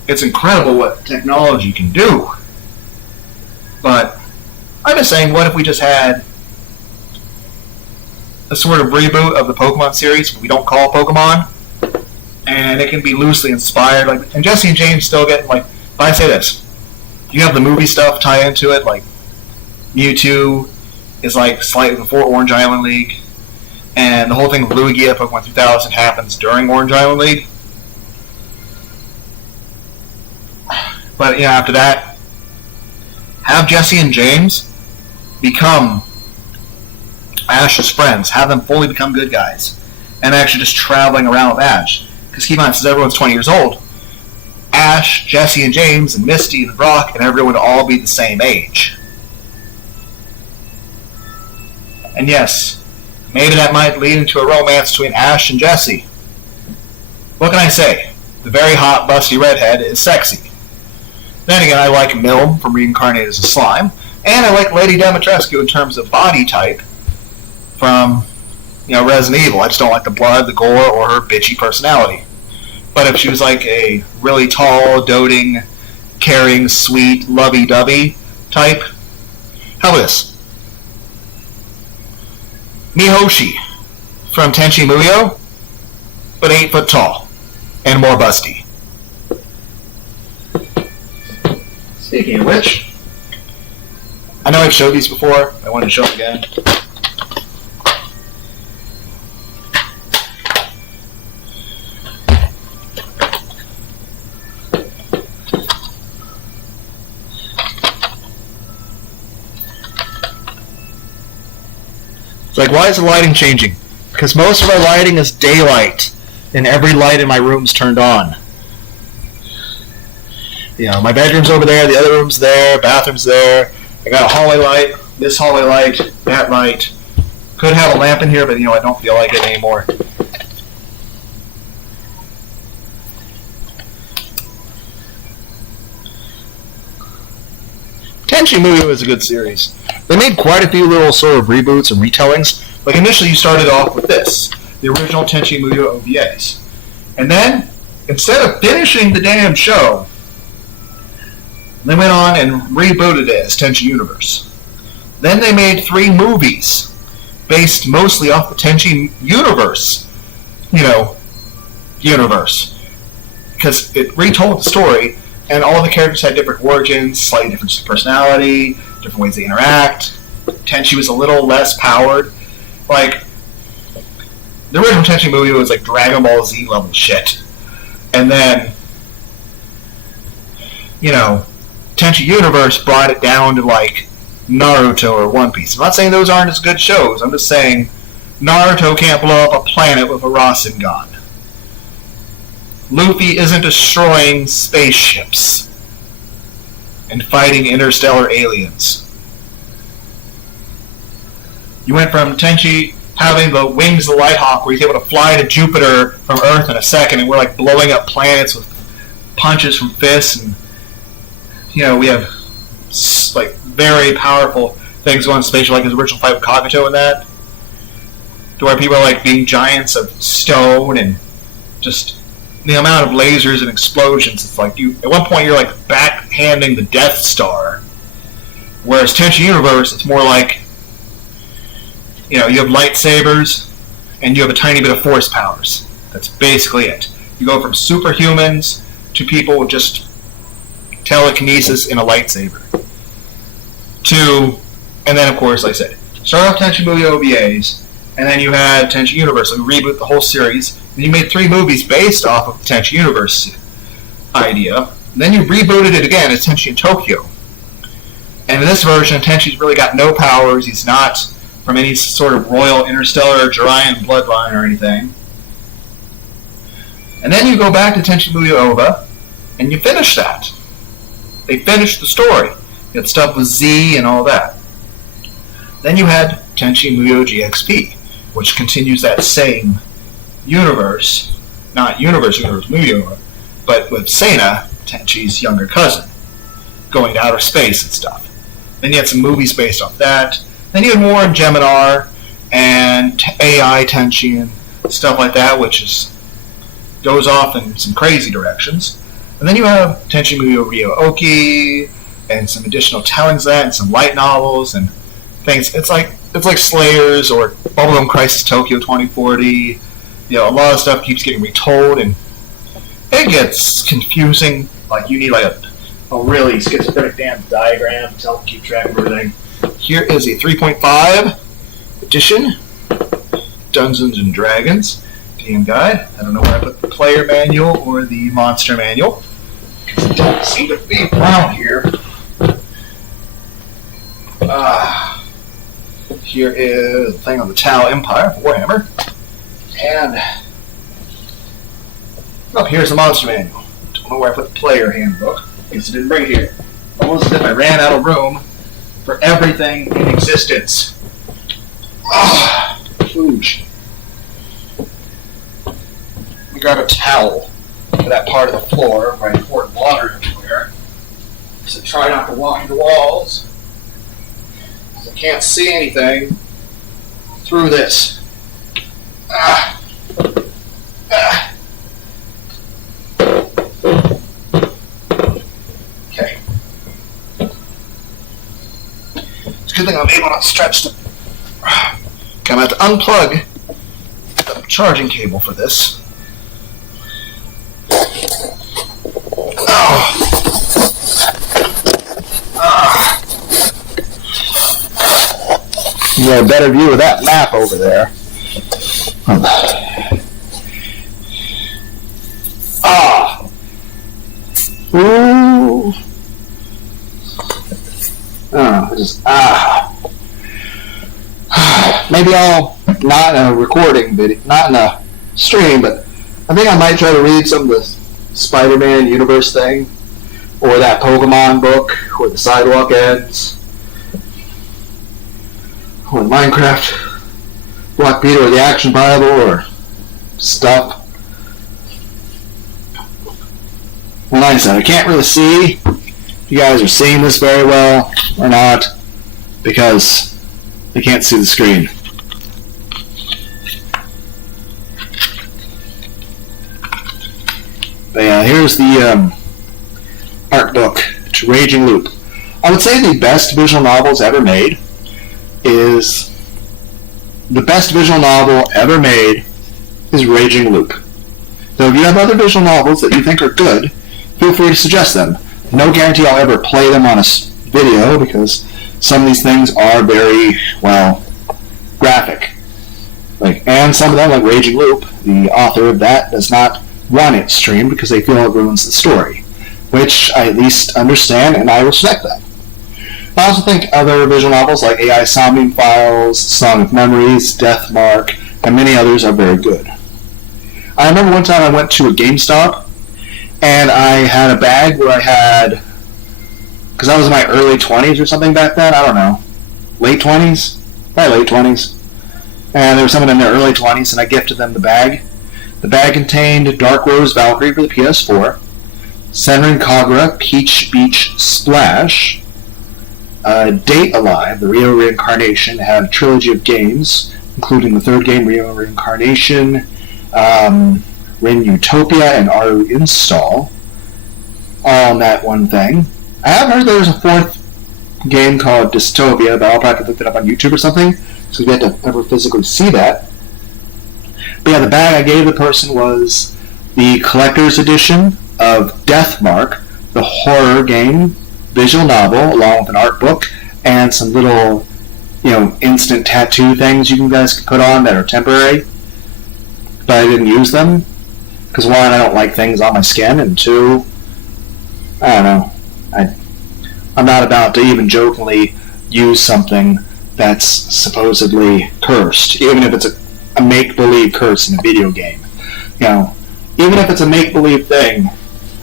incredible what technology can do. But I'm just saying, what if we just had a sort of reboot of the Pokemon series we don't call Pokemon, and it can be loosely inspired, like, and Jesse and James still get, like, if I say this, you have the movie stuff tie into it, like Mewtwo is like slightly before Orange Island League, and the whole thing with Lugia Pokemon 3000 happens during Orange Island League. But after that, have Jesse and James become Ash's friends, have them fully become good guys, and actually just traveling around with Ash. Because keep in mind, since everyone's 20 years old, Ash, Jesse, and James, and Misty, and Brock, and everyone would all be the same age. And yes, maybe that might lead into a romance between Ash and Jesse. What can I say? The very hot, busty redhead is sexy. Then again, I like Milm from Reincarnated as a Slime, and I like Lady Dimitrescu in terms of body type from, Resident Evil. I just don't like the blood, the gore, or her bitchy personality. But if she was like a really tall, doting, caring, sweet, lovey-dovey type, how about this? Mihoshi from Tenchi Muyo, but 8 foot tall and more busty. Speaking of which, I know I've showed these before. I wanted to show them again. It's like, why is the lighting changing? Because most of our lighting is daylight, and every light in my room's turned on. My bedroom's over there, the other room's there, bathroom's there. I got a hallway light, this hallway light, that light. Could have a lamp in here, but I don't feel like it anymore. Tenchi Muyo is a good series. They made quite a few little sort of reboots and retellings. Like initially you started off with this, the original Tenchi Muyo OVAs. And then, instead of finishing the damn show, they went on and rebooted it as Tenchi Universe. Then they made 3 movies based mostly off the Tenchi Universe, universe. Because it retold the story, and all the characters had different origins, slightly different personality, different ways they interact. Tenchi was a little less powered. Like, the original Tenchi movie was like Dragon Ball Z level shit. And then, Tenchi Universe brought it down to like Naruto or One Piece. I'm not saying those aren't as good shows. I'm just saying Naruto can't blow up a planet with a Rasengan. Luffy isn't destroying spaceships and fighting interstellar aliens. You went from Tenchi having the wings of the Lighthawk, where he's able to fly to Jupiter from Earth in a second, and we're like blowing up planets with punches from fists, and we have like very powerful things going on in space, like his original fight with Kagato and that, to where people are like being giants of stone, and just the amount of lasers and explosions. It's like at one point you're like backhanding the Death Star, whereas Tenchi Universe, it's more like you have lightsabers and you have a tiny bit of force powers. That's basically it. You go from superhumans to people with just telekinesis in a lightsaber. And then of course, like I said, start off Tenchi Muyo OVAs, and then you had Tenchi Universe, so you reboot the whole series, and you made 3 movies based off of the Tenchi Universe idea. And then you rebooted it again as Tenchi in Tokyo. And in this version, Tenchi's really got no powers. He's not from any sort of royal, interstellar, Jiraiyan bloodline or anything. And then you go back to Tenchi Muyo OVA, and you finish that. They finished the story. You had stuff with Z and all that. Then you had Tenchi Muyo GXP, which continues that same universe, not universe Muyo, but with Seina, Tenchi's younger cousin. going to outer space and stuff. Then you had some movies based off that. Then you had more in Geminar and AI Tension, stuff like that, which goes off in some crazy directions. And then you have Tenchi Muyo Ryo Oki and some additional tellings of that and some light novels and things. It's like Slayers or Bubblegum Crisis Tokyo 2040. A lot of stuff keeps getting retold and it gets confusing. Like you need like a really schizophrenic damn diagram to help keep track of everything. Here is a 3.5 edition Dungeons and Dragons game guide. I don't know where I put the player manual or the monster manual because it don't seem to be around here. Here is the thing on the Tau Empire for Warhammer. And here's the monster manual. Don't know where I put the player handbook because it didn't bring it here. Almost as if I ran out of room for everything in existence. Foosh. We got a towel for that part of the floor where I poured water everywhere. So try not to walk into walls. I can't see anything through this. Okay. It's a good thing I'm able to stretch the... Okay, I'm going to have to unplug the charging cable for this. You got a better view of that map over there. Ooh. Maybe I'll, not in a recording video, not in a stream, but I think I might try to read some of the Spider-Man universe thing, or that Pokemon book, where the sidewalk ends. Or Minecraft, Block Peter, or the Action Bible, or stuff. Well, like I said, I can't really see if you guys are seeing this very well or not, because I can't see the screen. But yeah, here's the art book, it's Raging Loop. I would say the best visual novels ever made is Raging Loop. So if you have other visual novels that you think are good, feel free to suggest them. No guarantee I'll ever play them on a video because some of these things are very, well, graphic. And some of them, like Raging Loop, the author of that does not want it streamed because they feel it ruins the story, which I at least understand and I respect that. I also think other visual novels like AI Somnium Files, Song of Memories, Death Mark, and many others are very good. I remember one time I went to a GameStop and I had a bag where I had, because I was in my early 20s or something back then, I don't know, late 20s? Probably late 20s. And there was someone in their early 20s and I gifted them the bag. The bag contained Dark Rose Valkyrie for the PS4, Senran Kagura Peach Beach Splash, Date Alive, the Rio Reincarnation, had a trilogy of games, including the third game, Rio Reincarnation, Ren Utopia, and Aru Install, all in that one thing. I have heard there was a fourth game called Dystopia, but I'll probably look it up on YouTube or something, so we have to ever physically see that. But yeah, the bag I gave the person was the collector's edition of Death Mark, the horror game visual novel, along with an art book and some little, instant tattoo things you guys can put on that are temporary. But I didn't use them because one, I don't like things on my skin, and two, I don't know. I'm not about to even jokingly use something that's supposedly cursed, even if it's a make-believe curse in a video game. Even if it's a make-believe thing,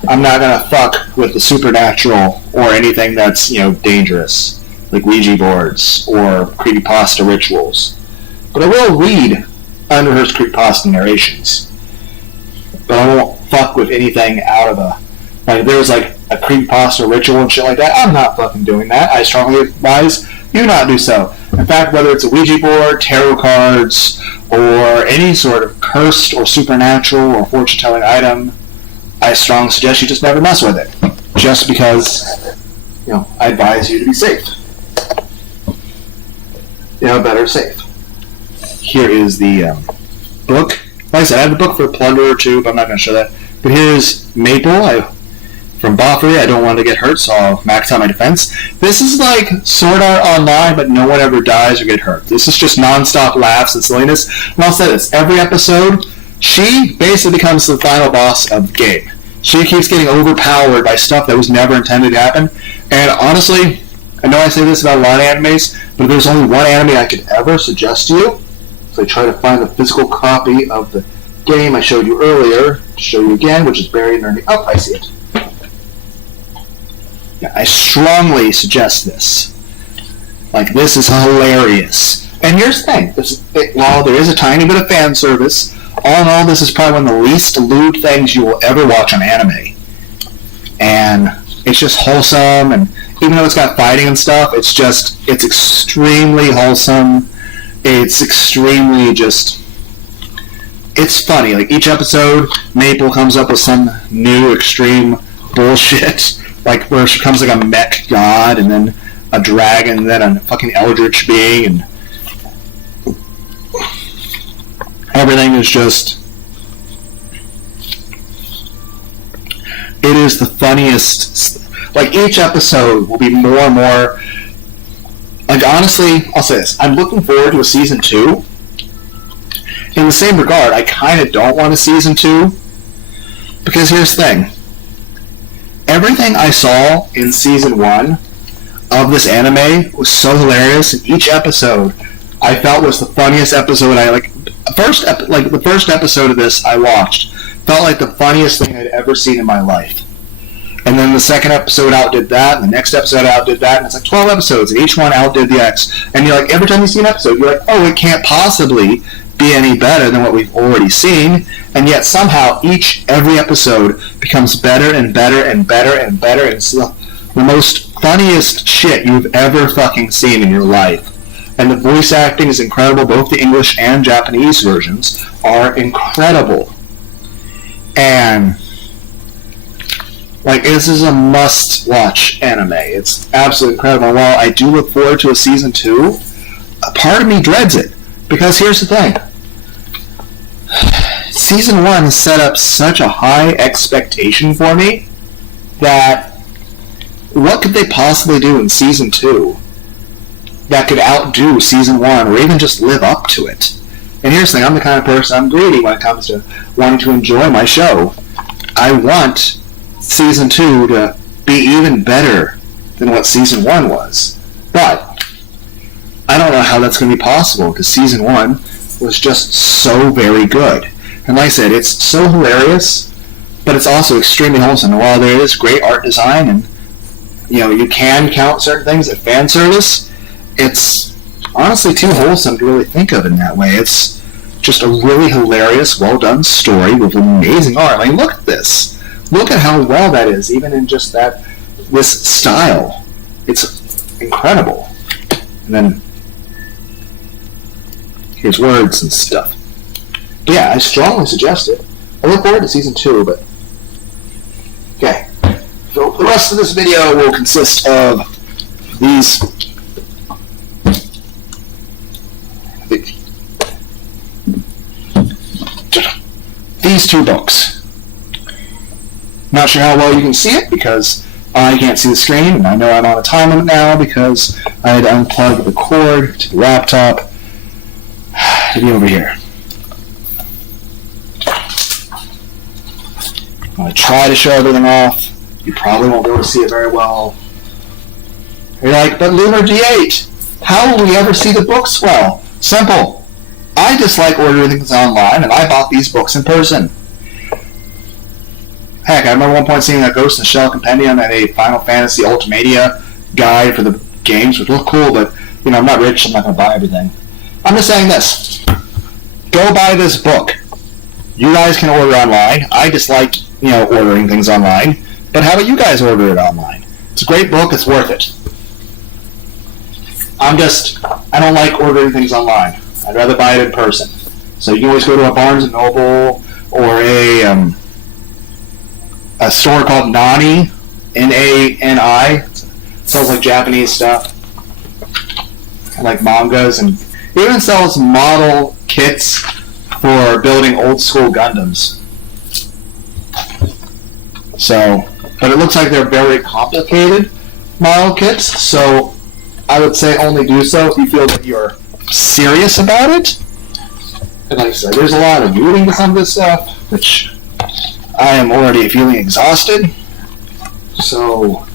I'm not gonna fuck with the supernatural or anything that's, dangerous, like Ouija boards or creepypasta rituals. But I will read unrehearsed creepypasta narrations. But I won't fuck with anything out of if there was a a creepypasta ritual and shit like that. I'm not fucking doing that. I strongly advise you not do so. In fact, whether it's a Ouija board, tarot cards, or any sort of cursed or supernatural or fortune-telling item, I strongly suggest you just never mess with it. Just because, I advise you to be safe. Better safe. Here is the book. Like I said, I have the book for Plunder or two, but I'm not going to show that. But here's Maple from Boffrey. I don't want to get hurt, so I'll max out my defense. This is like Sword Art Online, but no one ever dies or get hurt. This is just non-stop laughs and silliness. And I'll say this, every episode, she basically becomes the final boss of the game. She keeps getting overpowered by stuff that was never intended to happen. And honestly, I know I say this about a lot of animes, but if there's only one anime I could ever suggest to you, so I try to find the physical copy of the game I showed you earlier, to show you again, which is buried underneath. Oh, I see it. Yeah, I strongly suggest this. Like, this is hilarious. And here's the thing. While there is a tiny bit of fan service, all in all, this is probably one of the least lewd things you will ever watch on anime. And it's just wholesome, and even though it's got fighting and stuff, it's extremely wholesome. It's extremely it's funny. Like, each episode, Maple comes up with some new extreme bullshit. Like, where she becomes like a mech god, and then a dragon, and then a fucking eldritch being, and everything is it is the funniest. Like, each episode will be more and more. Like, honestly, I'll say this. I'm looking forward to a season 2. In the same regard, I kind of don't want a season 2. Because here's the thing. Everything I saw in season 1 of this anime was so hilarious. And each episode I felt was the funniest episode the first episode of this I watched felt like the funniest thing I'd ever seen in my life. And then the second episode outdid that, and the next episode outdid that, and it's like 12 episodes, and each one outdid the X. And you're like, every time you see an episode, you're like, oh, it can't possibly be any better than what we've already seen. And yet somehow every episode becomes better and better and better and better, and it's the most funniest shit you've ever fucking seen in your life. And the voice acting is incredible. Both the English and Japanese versions are incredible. And like, this is a must-watch anime. It's absolutely incredible. And while I do look forward to a season 2, a part of me dreads it. Because here's the thing. Season 1 set up such a high expectation for me that what could they possibly do in Season 2 that could outdo Season 1 or even just live up to it? And here's the thing. I'm the kind of person, I'm greedy when it comes to wanting to enjoy my show. I want Season 2 to be even better than what Season 1 was. But I don't know how that's going to be possible, because Season 1 was just so very good. And like I said, it's so hilarious, but it's also extremely wholesome. And while there is great art design, and you can count certain things as fan service, it's honestly too wholesome to really think of in that way. It's just a really hilarious, well-done story with amazing art. I mean, look at this. Look at how well that is, even in just this style. It's incredible. And then here's words and stuff. But yeah, I strongly suggest it. I look forward to Season 2, but okay. So the rest of this video will consist of these two books. Not sure how well you can see it because I can't see the screen, and I know I'm on a time limit now because I had to unplug the cord to the laptop to be over here. I'm going to try to show everything off. You probably won't be able to see it very well. You're like, but Lunar D8, how will we ever see the books well? Simple. I dislike ordering things online, and I bought these books in person. Heck, I remember one point seeing a Ghost in the Shell compendium and a Final Fantasy Ultimadia guide for the games, which looked cool, but, I'm not rich, I'm not going to buy everything. I'm just saying this. Go buy this book. You guys can order online. I dislike, ordering things online. But how about you guys order it online? It's a great book. It's worth it. I don't like ordering things online. I'd rather buy it in person. So you can always go to a Barnes & Noble or a store called Nani, Nani. It sells like Japanese stuff. And like mangas, and it even sells model kits for building old school Gundams. So, but it looks like they're very complicated model kits, so I would say only do so if you feel that you're serious about it. And like I said, there's a lot of reading to some of this stuff, which I am already feeling exhausted. So,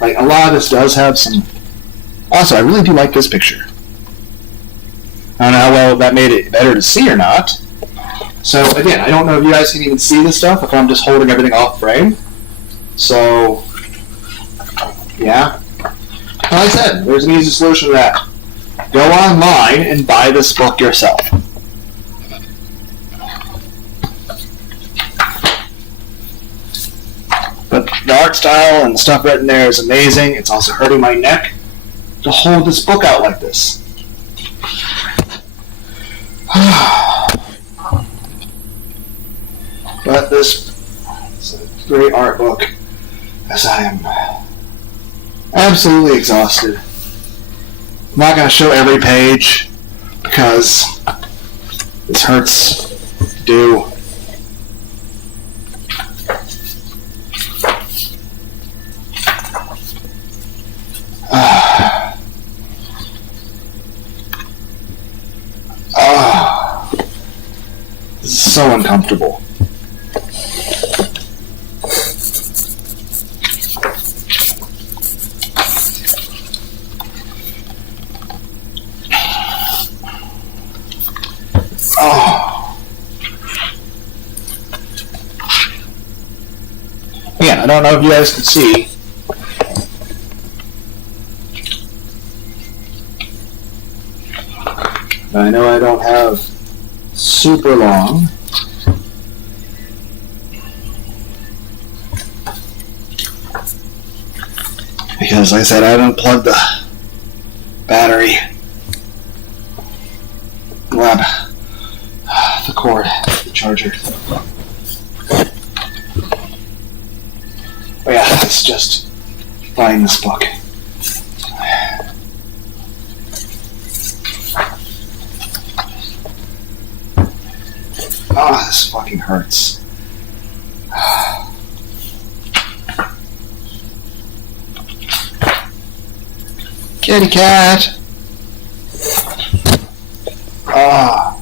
like, a lot of this does have some... Also, I really do like this picture. I don't know how well that made it better to see or not. So, again, I don't know if you guys can even see this stuff if I'm just holding everything off frame. So, yeah. Like I said, there's an easy solution to that. Go online and buy this book yourself. But the art style and the stuff written there is amazing. It's also hurting my neck to hold this book out like this. But this is a great art book, as I am absolutely exhausted. I'm not going to show every page because this hurts to do. This is so uncomfortable. Again, I don't know if you guys can see. But I know I don't have super long. Because, like I said, I haven't plugged the battery. Grab the cord, the charger. But yeah, it's just buying this book. Ah, this fucking hurts. Kitty cat! Ah,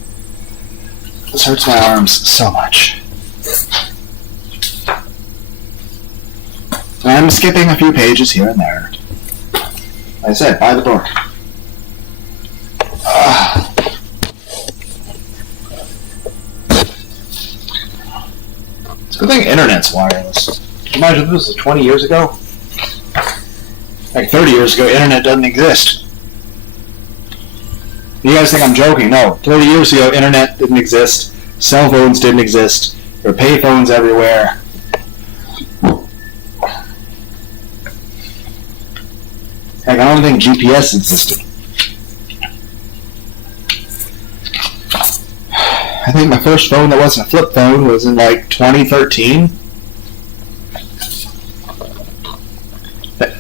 this hurts my arms so much. I'm skipping a few pages here and there. Like I said, buy the book. It's a good thing internet's wireless. Can you imagine if this was 20 years ago? Like 30 years ago, internet doesn't exist. You guys think I'm joking? No. 30 years ago, internet didn't exist. Cell phones didn't exist. There were pay phones everywhere. Heck, I don't think GPS existed. I think my first phone that wasn't a flip phone was in like 2013.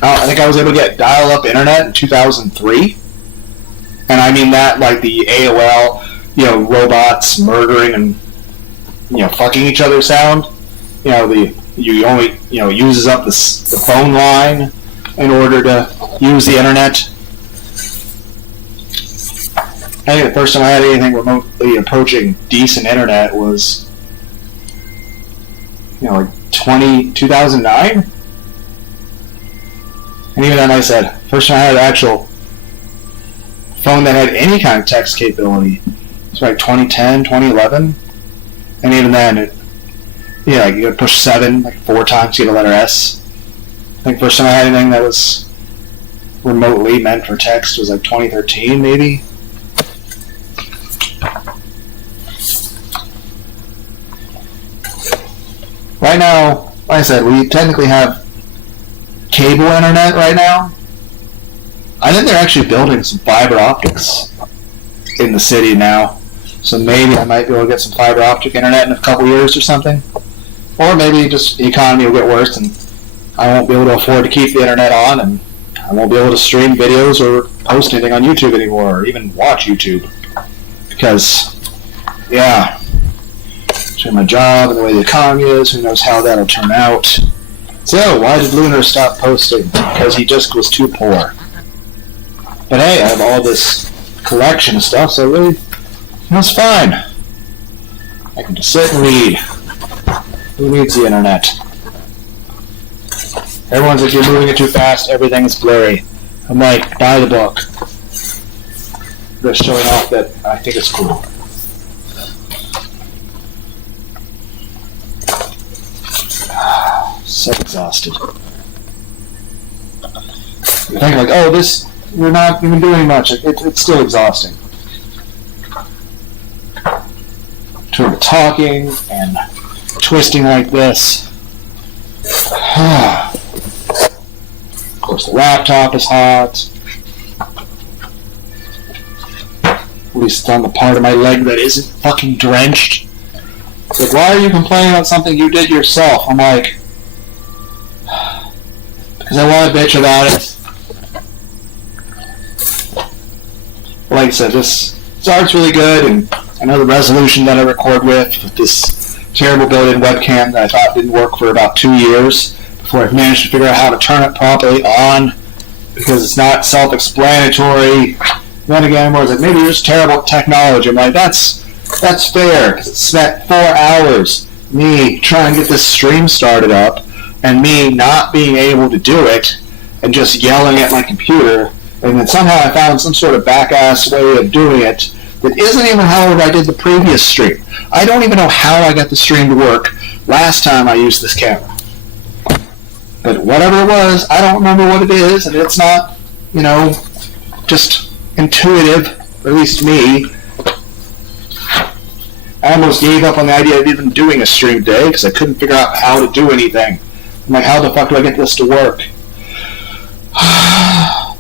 I think I was able to get dial-up internet in 2003. And I mean that like the AOL, robots murdering and, fucking each other sound. You only, uses up the phone line in order to use the internet. I think the first time I had anything remotely approaching decent internet was, like 2009? And even then, like I said, first time I had an actual phone that had any kind of text capability was like 2010, 2011. And even then, you could push 7 like 4 times to get a letter S. I think first time I had anything that was remotely meant for text was like 2013, maybe. Well, right now, like I said, we technically have cable internet right now. I think they're actually building some fiber optics in the city now. So maybe I might be able to get some fiber optic internet in a couple years or something. Or maybe just the economy will get worse and I won't be able to afford to keep the internet on and I won't be able to stream videos or post anything on YouTube anymore or even watch YouTube. Because, yeah, between my job and the way the economy is, who knows how that'll turn out. So, why did Lunar stop posting? Because he just was too poor. But hey, I have all this collection of stuff, so really, that's fine. I can just sit and read. Who needs the internet? Everyone's like, you're moving it too fast, everything's blurry. I'm like, buy the book. Just showing off that I think it's cool. So exhausted. You think like, oh, this, you're not even doing much. It's still exhausting. Between the talking and twisting like this. Of course, the laptop is hot. At least on the part of my leg that isn't fucking drenched. It's like, why are you complaining about something you did yourself? I'm like, because I want to bitch about it. Like I said, this art's really good, and I know the resolution that I record with this terrible built-in webcam that I thought didn't work for about 2 years before I managed to figure out how to turn it properly on, because it's not self-explanatory. Then again, I was like, maybe you're just terrible at technology. I'm like, that's fair, because it spent 4 hours me trying to get this stream started up, and me not being able to do it, and just yelling at my computer, and then somehow I found some sort of back-ass way of doing it that isn't even how I did the previous stream. I don't even know how I got the stream to work last time I used this camera. But whatever it was, I don't remember what it is, and it's not, just intuitive, or at least me. I almost gave up on the idea of even doing a stream today because I couldn't figure out how to do anything. I'm like, how the fuck do I get this to work? I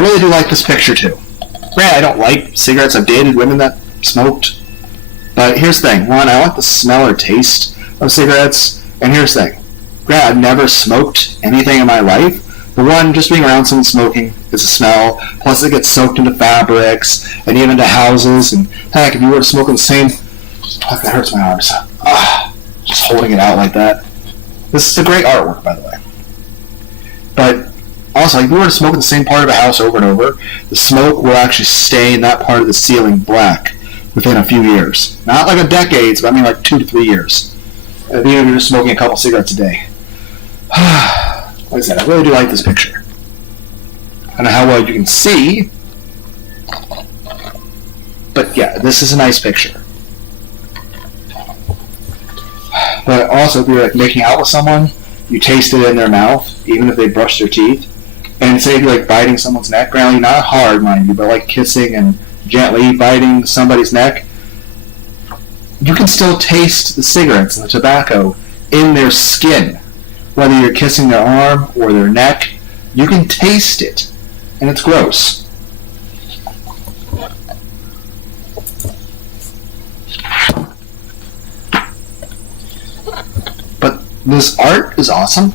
really do like this picture too. Granted, I don't like cigarettes. I've dated women that smoked. But here's the thing. One, I like the smell or taste of cigarettes. And here's the thing. Granted, I've never smoked anything in my life. But one, just being around someone smoking is a smell. Plus it gets soaked into fabrics and even into houses. And heck, if you were to smoke in the same... Fuck, that hurts my arms. Just holding it out like that. This is a great artwork, by the way. But also, if you were to smoke in the same part of a house over and over, the smoke will actually stay in that part of the ceiling black within a few years. Not like a decades, but I mean like 2 to 3 years. Even if you're just smoking a couple cigarettes a day. Like I said, I really do like this picture. I don't know how well you can see, but yeah, this is a nice picture. But also, if you're like making out with someone, you taste it in their mouth, even if they brush their teeth. And say if you're like biting someone's neck, really not hard, mind you, but like kissing and gently biting somebody's neck, you can still taste the cigarettes and the tobacco in their skin. Whether you're kissing their arm or their neck, you can taste it. And it's gross. But this art is awesome.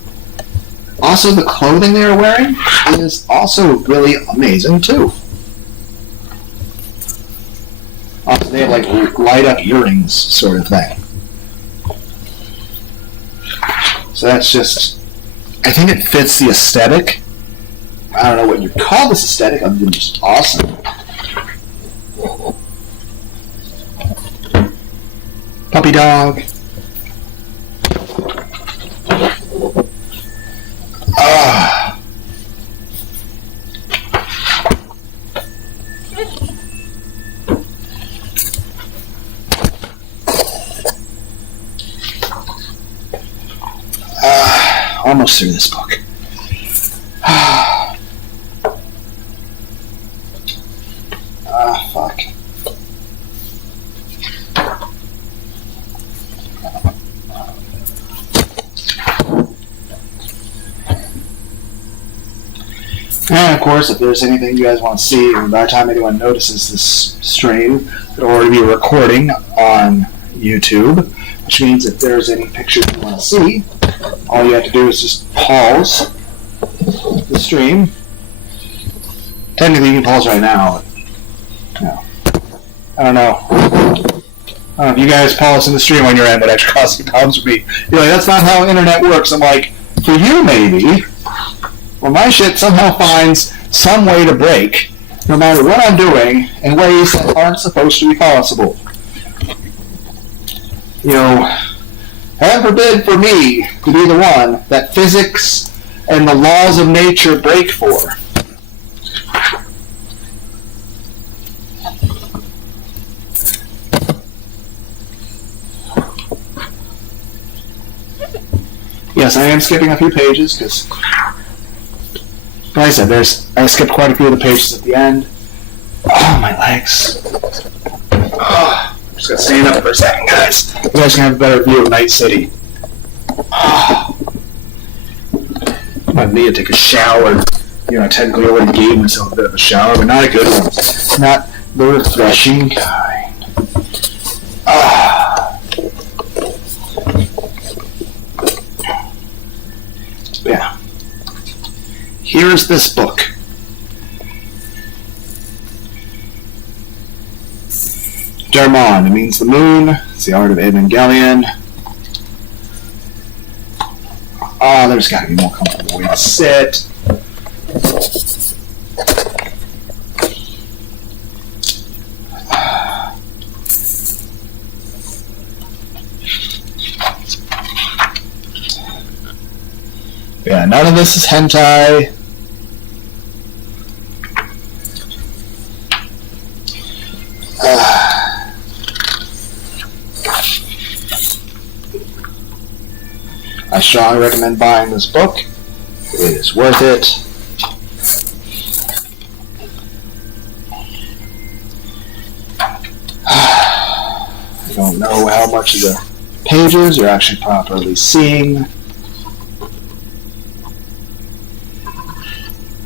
Also, the clothing they are wearing is also really amazing, too. Also, they have, like, light-up earrings sort of thing. So that's just... I think it fits the aesthetic. I don't know what you call this aesthetic, other than just awesome. Puppy dog. Almost through this book. Fuck. And of course, if there's anything you guys want to see, and by the time anyone notices this stream, it'll already be recording on YouTube, which means if there's any pictures you want to see, all you have to do is just pause the stream. Technically, you can pause right now. But, I don't know. If you guys pause in the stream on your end, would actually cause some problems with me. You're like, that's not how internet works. I'm like, for you, maybe. Well, my shit somehow finds some way to break, no matter what I'm doing, in ways that aren't supposed to be possible. Heaven forbid for me to be the one that physics and the laws of nature break for. Yes, I am skipping a few pages because, like I said, I skipped quite a few of the pages at the end. Oh, my legs. I'm just gonna stand up for a second, guys. You guys can have a better view of Night City. I need to take a shower. I technically already gave myself a bit of a shower, but not a good one. Not the refreshing kind. Yeah. Here's this book. Dermon, it means the moon. It's the art of Evangelion. There's got to be more comfortable way to sit. Yeah, none of this is hentai. I strongly recommend buying this book. It is worth it. I don't know how much of the pages you're actually properly seeing.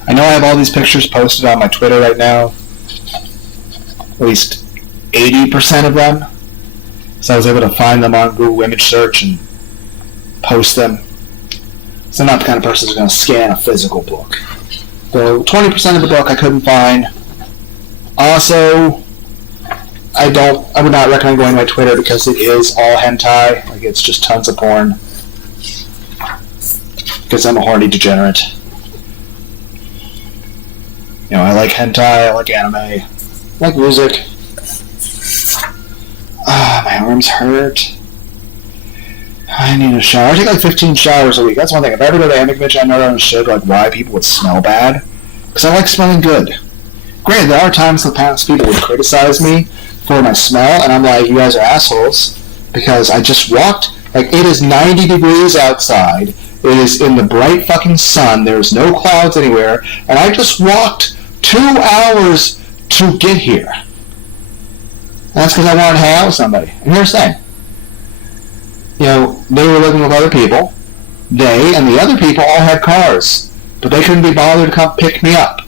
I know I have all these pictures posted on my Twitter right now. At least 80% of them. So I was able to find them on Google image search and post them. So I'm not the kind of person who's going to scan a physical book. So 20% of the book I couldn't find. Also, I would not recommend going to my Twitter because it is all hentai. Like, it's just tons of porn. Because I'm a horny degenerate. I like hentai, I like anime, I like music. My arms hurt. I need a shower. I take like 15 showers a week. That's one thing. If I ever go to anime convention, I never understood why people would smell bad. Because I like smelling good. Granted, there are times in the past people would criticize me for my smell, and I'm like, you guys are assholes. Because I just walked, it is 90 degrees outside. It is in the bright fucking sun. There's no clouds anywhere. And I just walked 2 hours to get here. And that's because I wanted to hang out with somebody. And here's the thing. They were living with other people. They and the other people all had cars. But they couldn't be bothered to come pick me up.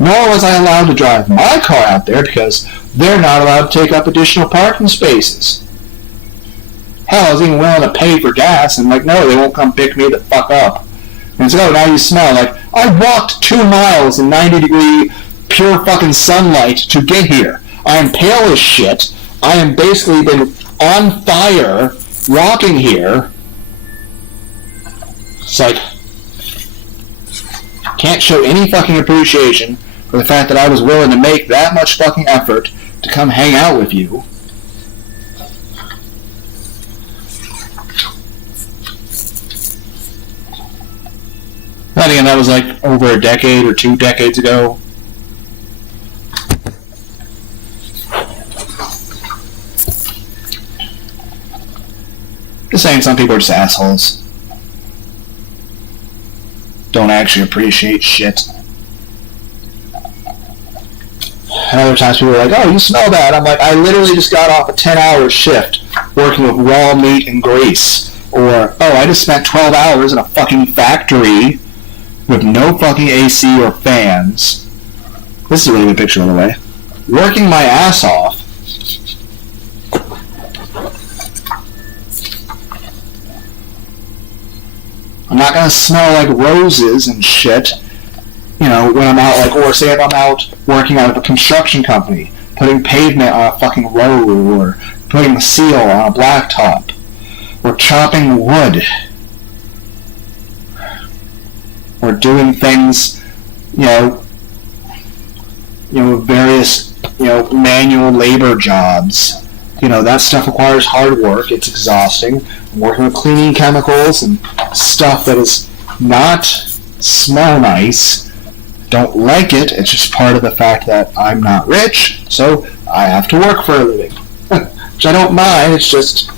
Nor was I allowed to drive my car out there because they're not allowed to take up additional parking spaces. Hell, I was even willing to pay for gas, and no, they won't come pick me the fuck up. And so, now you smell I walked 2 miles in 90-degree pure fucking sunlight to get here. I am pale as shit. I am basically been on fire walking here. It's can't show any fucking appreciation for the fact that I was willing to make that much fucking effort to come hang out with you. I think that was over a decade or 2 decades ago. Just saying, some people are just assholes. Don't actually appreciate shit. And other times people are like, oh, you smell bad. I'm like, I literally just got off a 10-hour shift working with raw meat and grease. Or, oh, I just spent 12 hours in a fucking factory, with no fucking AC or fans. This is a really good picture, by the way. Working my ass off. I'm not gonna smell like roses and shit, you know, when I'm out, like, or say if I'm out working out of a construction company, putting pavement on a fucking road, or putting a seal on a blacktop, or chopping wood, or doing things, various, manual labor jobs. That stuff requires hard work. It's exhausting. I'm working with cleaning chemicals and stuff that is not smell nice. Don't like it. It's just part of the fact that I'm not rich, so I have to work for a living. Which I don't mind. It's just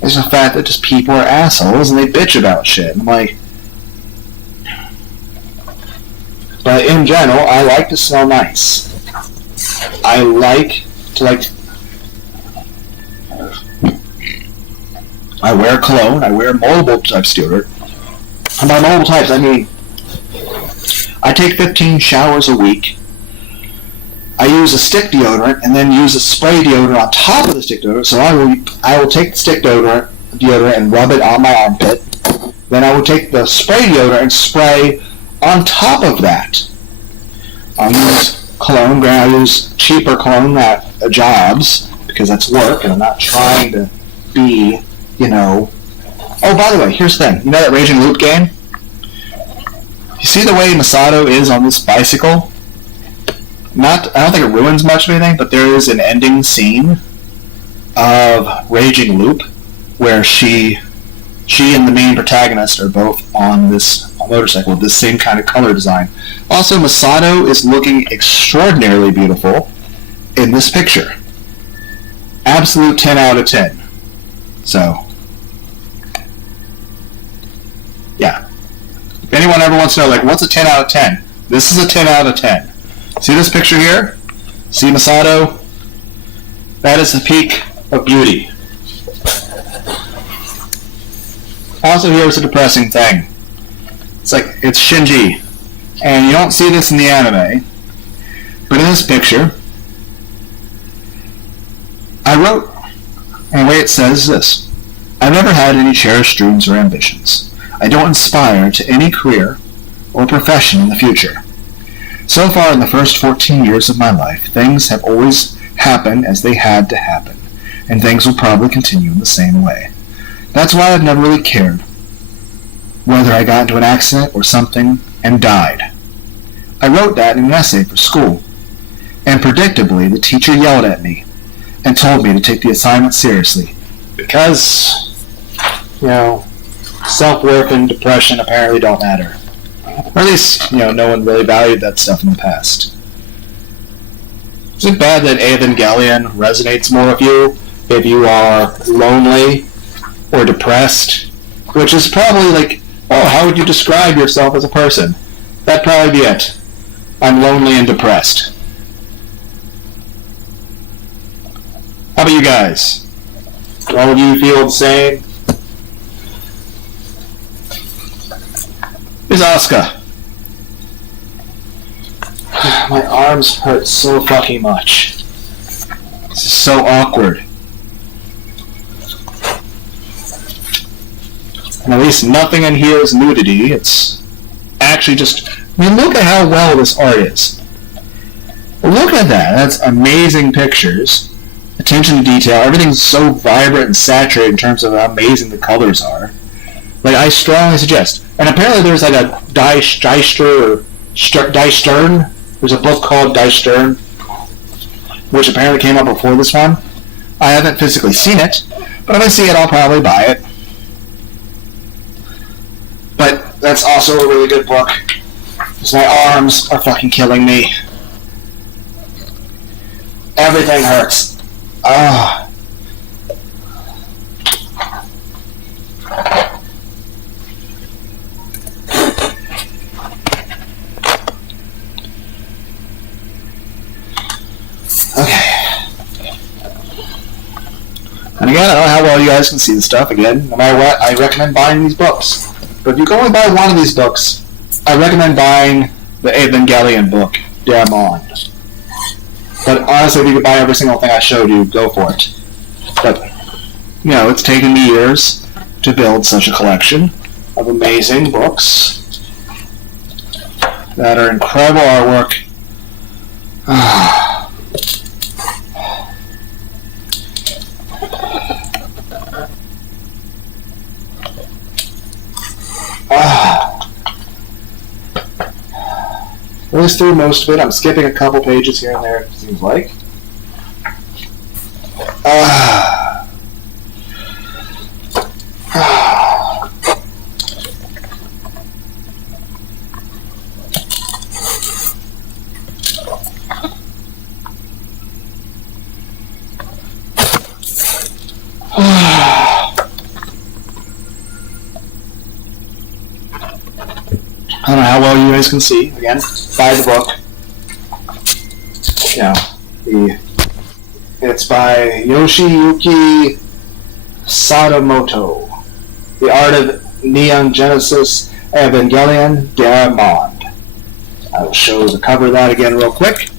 the fact that just people are assholes and they bitch about shit. And I'm like, but in general, I like to smell nice. I like to I wear cologne. I wear multiple types of deodorant. And by multiple types, I mean I take 15 showers a week. I use a stick deodorant and then use a spray deodorant on top of the stick deodorant. So I will take the stick deodorant and rub it on my armpit. Then I will take the spray deodorant and spray on top of that. I'll use cologne. I use cheaper cologne at jobs because that's work, and I'm not trying to be, Oh, by the way, here's the thing. You know that Raging Loop game? You see the way Masato is on this bicycle? I don't think it ruins much of anything, but there is an ending scene of Raging Loop where she and the main protagonist are both on this motorcycle with this same kind of color design. Also, Masato is looking extraordinarily beautiful in this picture. Absolute 10 out of 10. So, yeah. If anyone ever wants to know, what's a 10 out of 10? This is a 10 out of 10. See this picture here? See Masato? That is the peak of beauty. Also, here's a depressing thing. It's Shinji. And you don't see this in the anime. But in this picture, I wrote, and the way it says this: I've never had any cherished dreams or ambitions. I don't aspire to any career or profession in the future. So far in the first 14 years of my life, things have always happened as they had to happen, and things will probably continue in the same way. That's why I've never really cared whether I got into an accident or something and died. I wrote that in an essay for school, and predictably the teacher yelled at me and told me to take the assignment seriously because, self-worth and depression apparently don't matter. Or at least, no one really valued that stuff in the past. Is it bad that Evangelion resonates more with you if you are lonely or depressed? Which is probably how would you describe yourself as a person? That'd probably be it. I'm lonely and depressed. How about you guys? Do all of you feel the same? Here's Asuka. My arms hurt so fucking much. This is so awkward. And at least nothing in here is nudity. It's actually just... look at how well this art is. Look at that. That's amazing pictures. Attention to detail. Everything's so vibrant and saturated in terms of how amazing the colors are. I strongly suggest. And apparently there's a Die Stern. There's a book called Die Stern, which apparently came out before this one. I haven't physically seen it, but if I see it, I'll probably buy it. But that's also a really good book, because my arms are fucking killing me. Everything hurts. Okay. And again, I don't know how well you guys can see the stuff. Again, no matter what, I recommend buying these books. But if you can only buy one of these books, I recommend buying the Evangelion book, Demon. But honestly, if you could buy every single thing I showed you, go for it. But, you know, it's taken me years to build such a collection of amazing books that are incredible artwork. At least through most of it. I'm skipping a couple pages here and there, it seems like. I don't know how well you guys can see. Again, buy the book. You know, it's by Yoshiyuki Sadamoto. The Art of Neon Genesis Evangelion Demon. I will show the cover of that again real quick.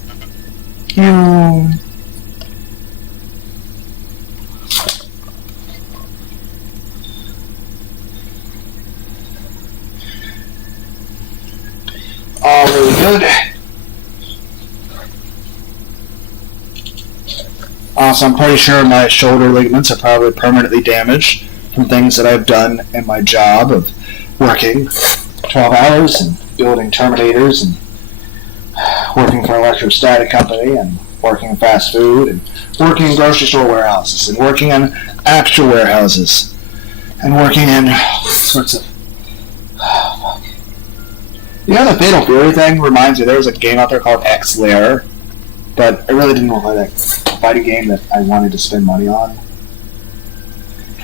All really good. So I'm pretty sure my shoulder ligaments are probably permanently damaged from things that I've done in my job of working 12 hours and building Terminators and working for an electrostatic company and working in fast food and working in grocery store warehouses and working in actual warehouses and working in sorts of... You know, the Fatal Fury thing reminds me, there was a game out there called X-Lair, but I really didn't look like that fighting game that I wanted to spend money on.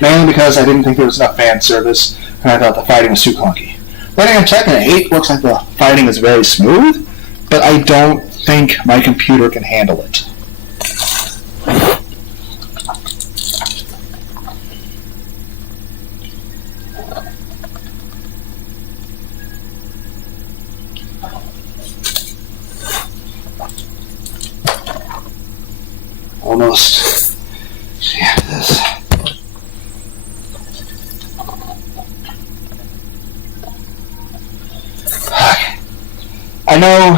Mainly because I didn't think there was enough fan service, and I thought the fighting was too clunky. Running on Tekken 8 looks like the fighting is very smooth, but I don't think my computer can handle it. Almost. Yeah, this. I know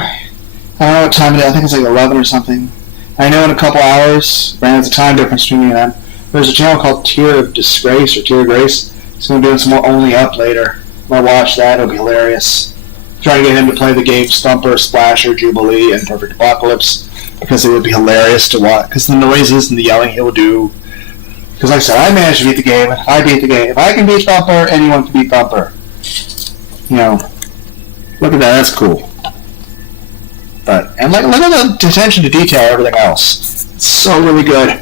what time it is. I think it's like 11 or something. I know in a couple hours, there's a time difference between me and them. There's a channel called Tier of Disgrace or Tier of Grace. He's going to be doing some more Only Up later. I'm going to watch that. It'll be hilarious. Trying to get him to play the game Stumper, Splasher, Jubilee, and Perfect Apocalypse. Because it would be hilarious to watch. Because the noises and the yelling he will do. Because like I said, I managed to beat the game. I beat the game. If I can beat Thumper, anyone can beat Thumper. You know, look at that. That's cool. And look at the attention to detail and everything else. It's so really good.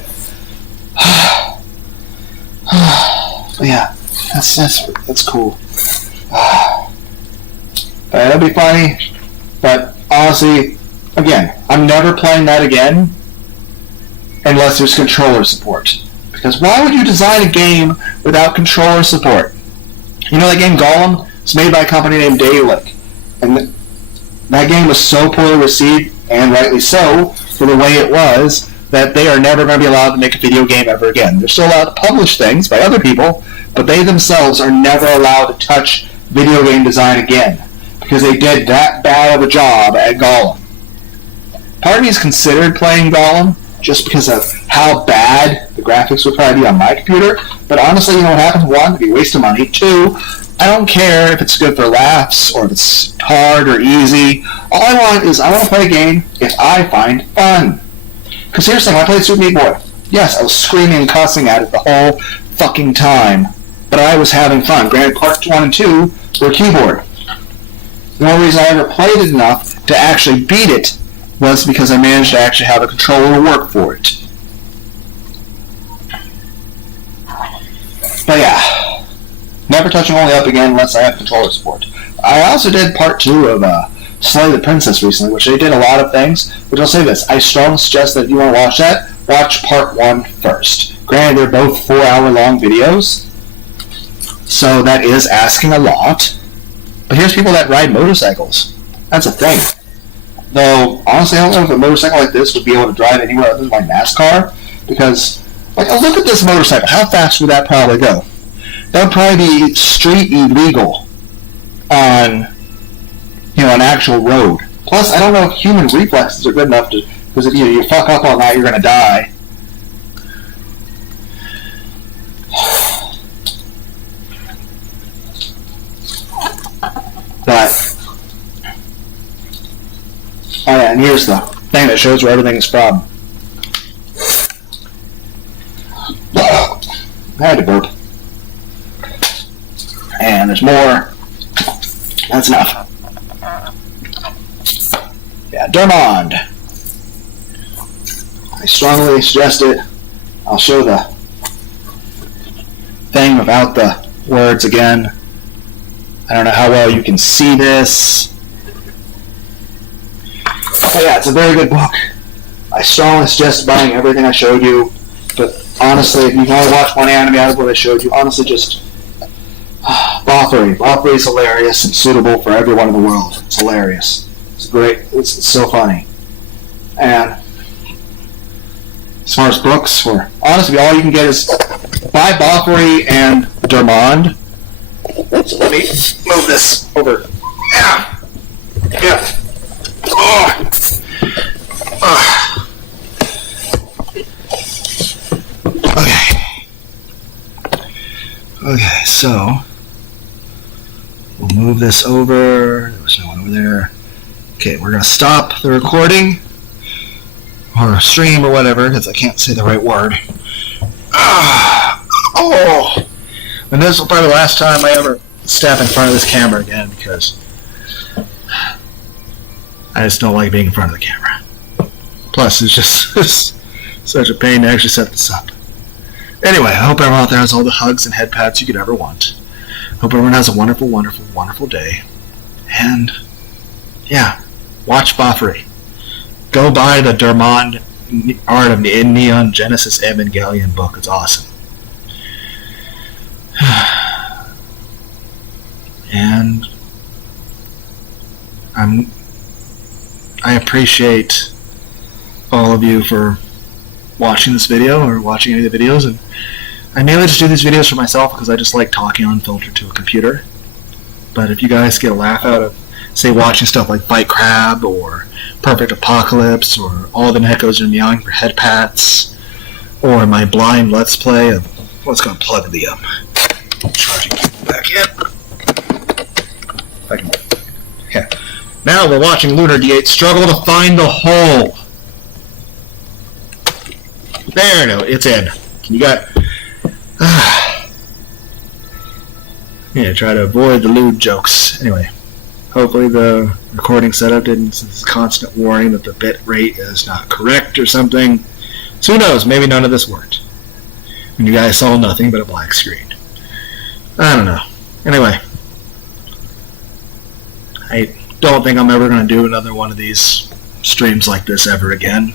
Yeah, that's cool. But it'll be funny. But honestly, again, I'm never playing that again unless there's controller support. Because why would you design a game without controller support? You know that game Golem? It's made by a company named Dalek. And that game was so poorly received, and rightly so, for the way it was, that they are never going to be allowed to make a video game ever again. They're still allowed to publish things by other people, but they themselves are never allowed to touch video game design again. Because they did that bad of a job at Golem. Part of me has considered playing Golem just because of how bad the graphics would probably be on my computer. But honestly, you know what happens? One, it'd be a waste of money. Two, I don't care if it's good for laughs or if it's hard or easy. All I want is I want to play a game if I find fun. Because here's the thing, I played Super Meat Boy. Yes, I was screaming and cussing at it the whole fucking time. But I was having fun. Granted, parts 1 and 2 were keyboard. The only reason I ever played it enough to actually beat it was because I managed to actually have a controller to work for it. But yeah, never touching Only Up again unless I have controller support. I also did part 2 of Slay the Princess recently, which they did a lot of things. Which I'll say this, I strongly suggest that if you want to watch that, watch part 1 first. Granted, they're both 4-hour long videos, So that is asking a lot. But here's people that ride motorcycles. That's a thing. Though, honestly, I don't know if a motorcycle like this would be able to drive anywhere other than like NASCAR. Because, like, oh, look at this motorcycle. How fast would that probably go? That would probably be street illegal on, an actual road. Plus, I don't know if human reflexes are good enough to, because if you fuck up on that, you're going to die. But, oh yeah, and here's the thing that shows where everything is from. I had to burp. And there's more. That's enough. Yeah, Dermond. I strongly suggest it. I'll show the thing without the words again. I don't know how well you can see this. But yeah, it's a very good book. I strongly suggest buying everything I showed you. But honestly, if you can only watch one anime out of what I showed you, honestly just Boffery. Boffery is hilarious and suitable for everyone in the world. It's hilarious. It's great. It's so funny. And as far as books, honestly, all you can get is buy Boffery and Dermond. So let me move this over. Yeah. Yeah. Oh. Okay, so we'll move this over. There was no one over there. Okay, we're going to stop the recording or stream or whatever because I can't say the right word. Oh! And this will probably be the last time I ever step in front of this camera again because I just don't like being in front of the camera. Plus, it's just such a pain to actually set this up. Anyway, I hope everyone out there has all the hugs and head pats you could ever want. Hope everyone has a wonderful, wonderful, wonderful day. And, yeah, watch Boffery. Go buy the Dermond Art of the Neon Genesis Evangelion book. It's awesome. And I appreciate all of you for watching this video or watching any of the videos, and I mainly just do these videos for myself because I just like talking unfiltered to a computer. But if you guys get a laugh out of, say, watching stuff like Fight Crab or Perfect Apocalypse or All the Neckos Are Meowing for Head Pats or my blind Let's Play of, let's go plug the charging cable back in. Yeah. Now we're watching Lunar D8 struggle to find the hole. There, no, it's in. You got. Yeah, try to avoid the lewd jokes. Anyway, hopefully the recording setup didn't. This constant warning that the bit rate is not correct or something. So who knows? Maybe none of this worked. And you guys saw nothing but a black screen. I don't know. Anyway, I don't think I'm ever going to do another one of these streams like this ever again.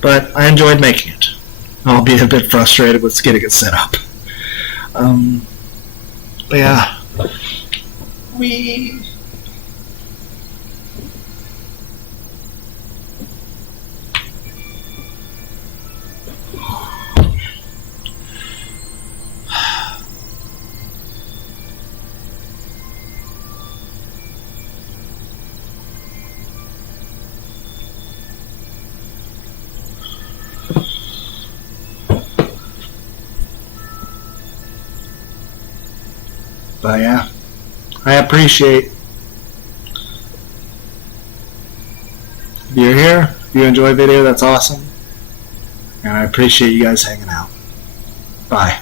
But I enjoyed making it. I'll be a bit frustrated with getting it set up. But yeah. But yeah, I appreciate if you're here, if you enjoy video, that's awesome. And I appreciate you guys hanging out. Bye.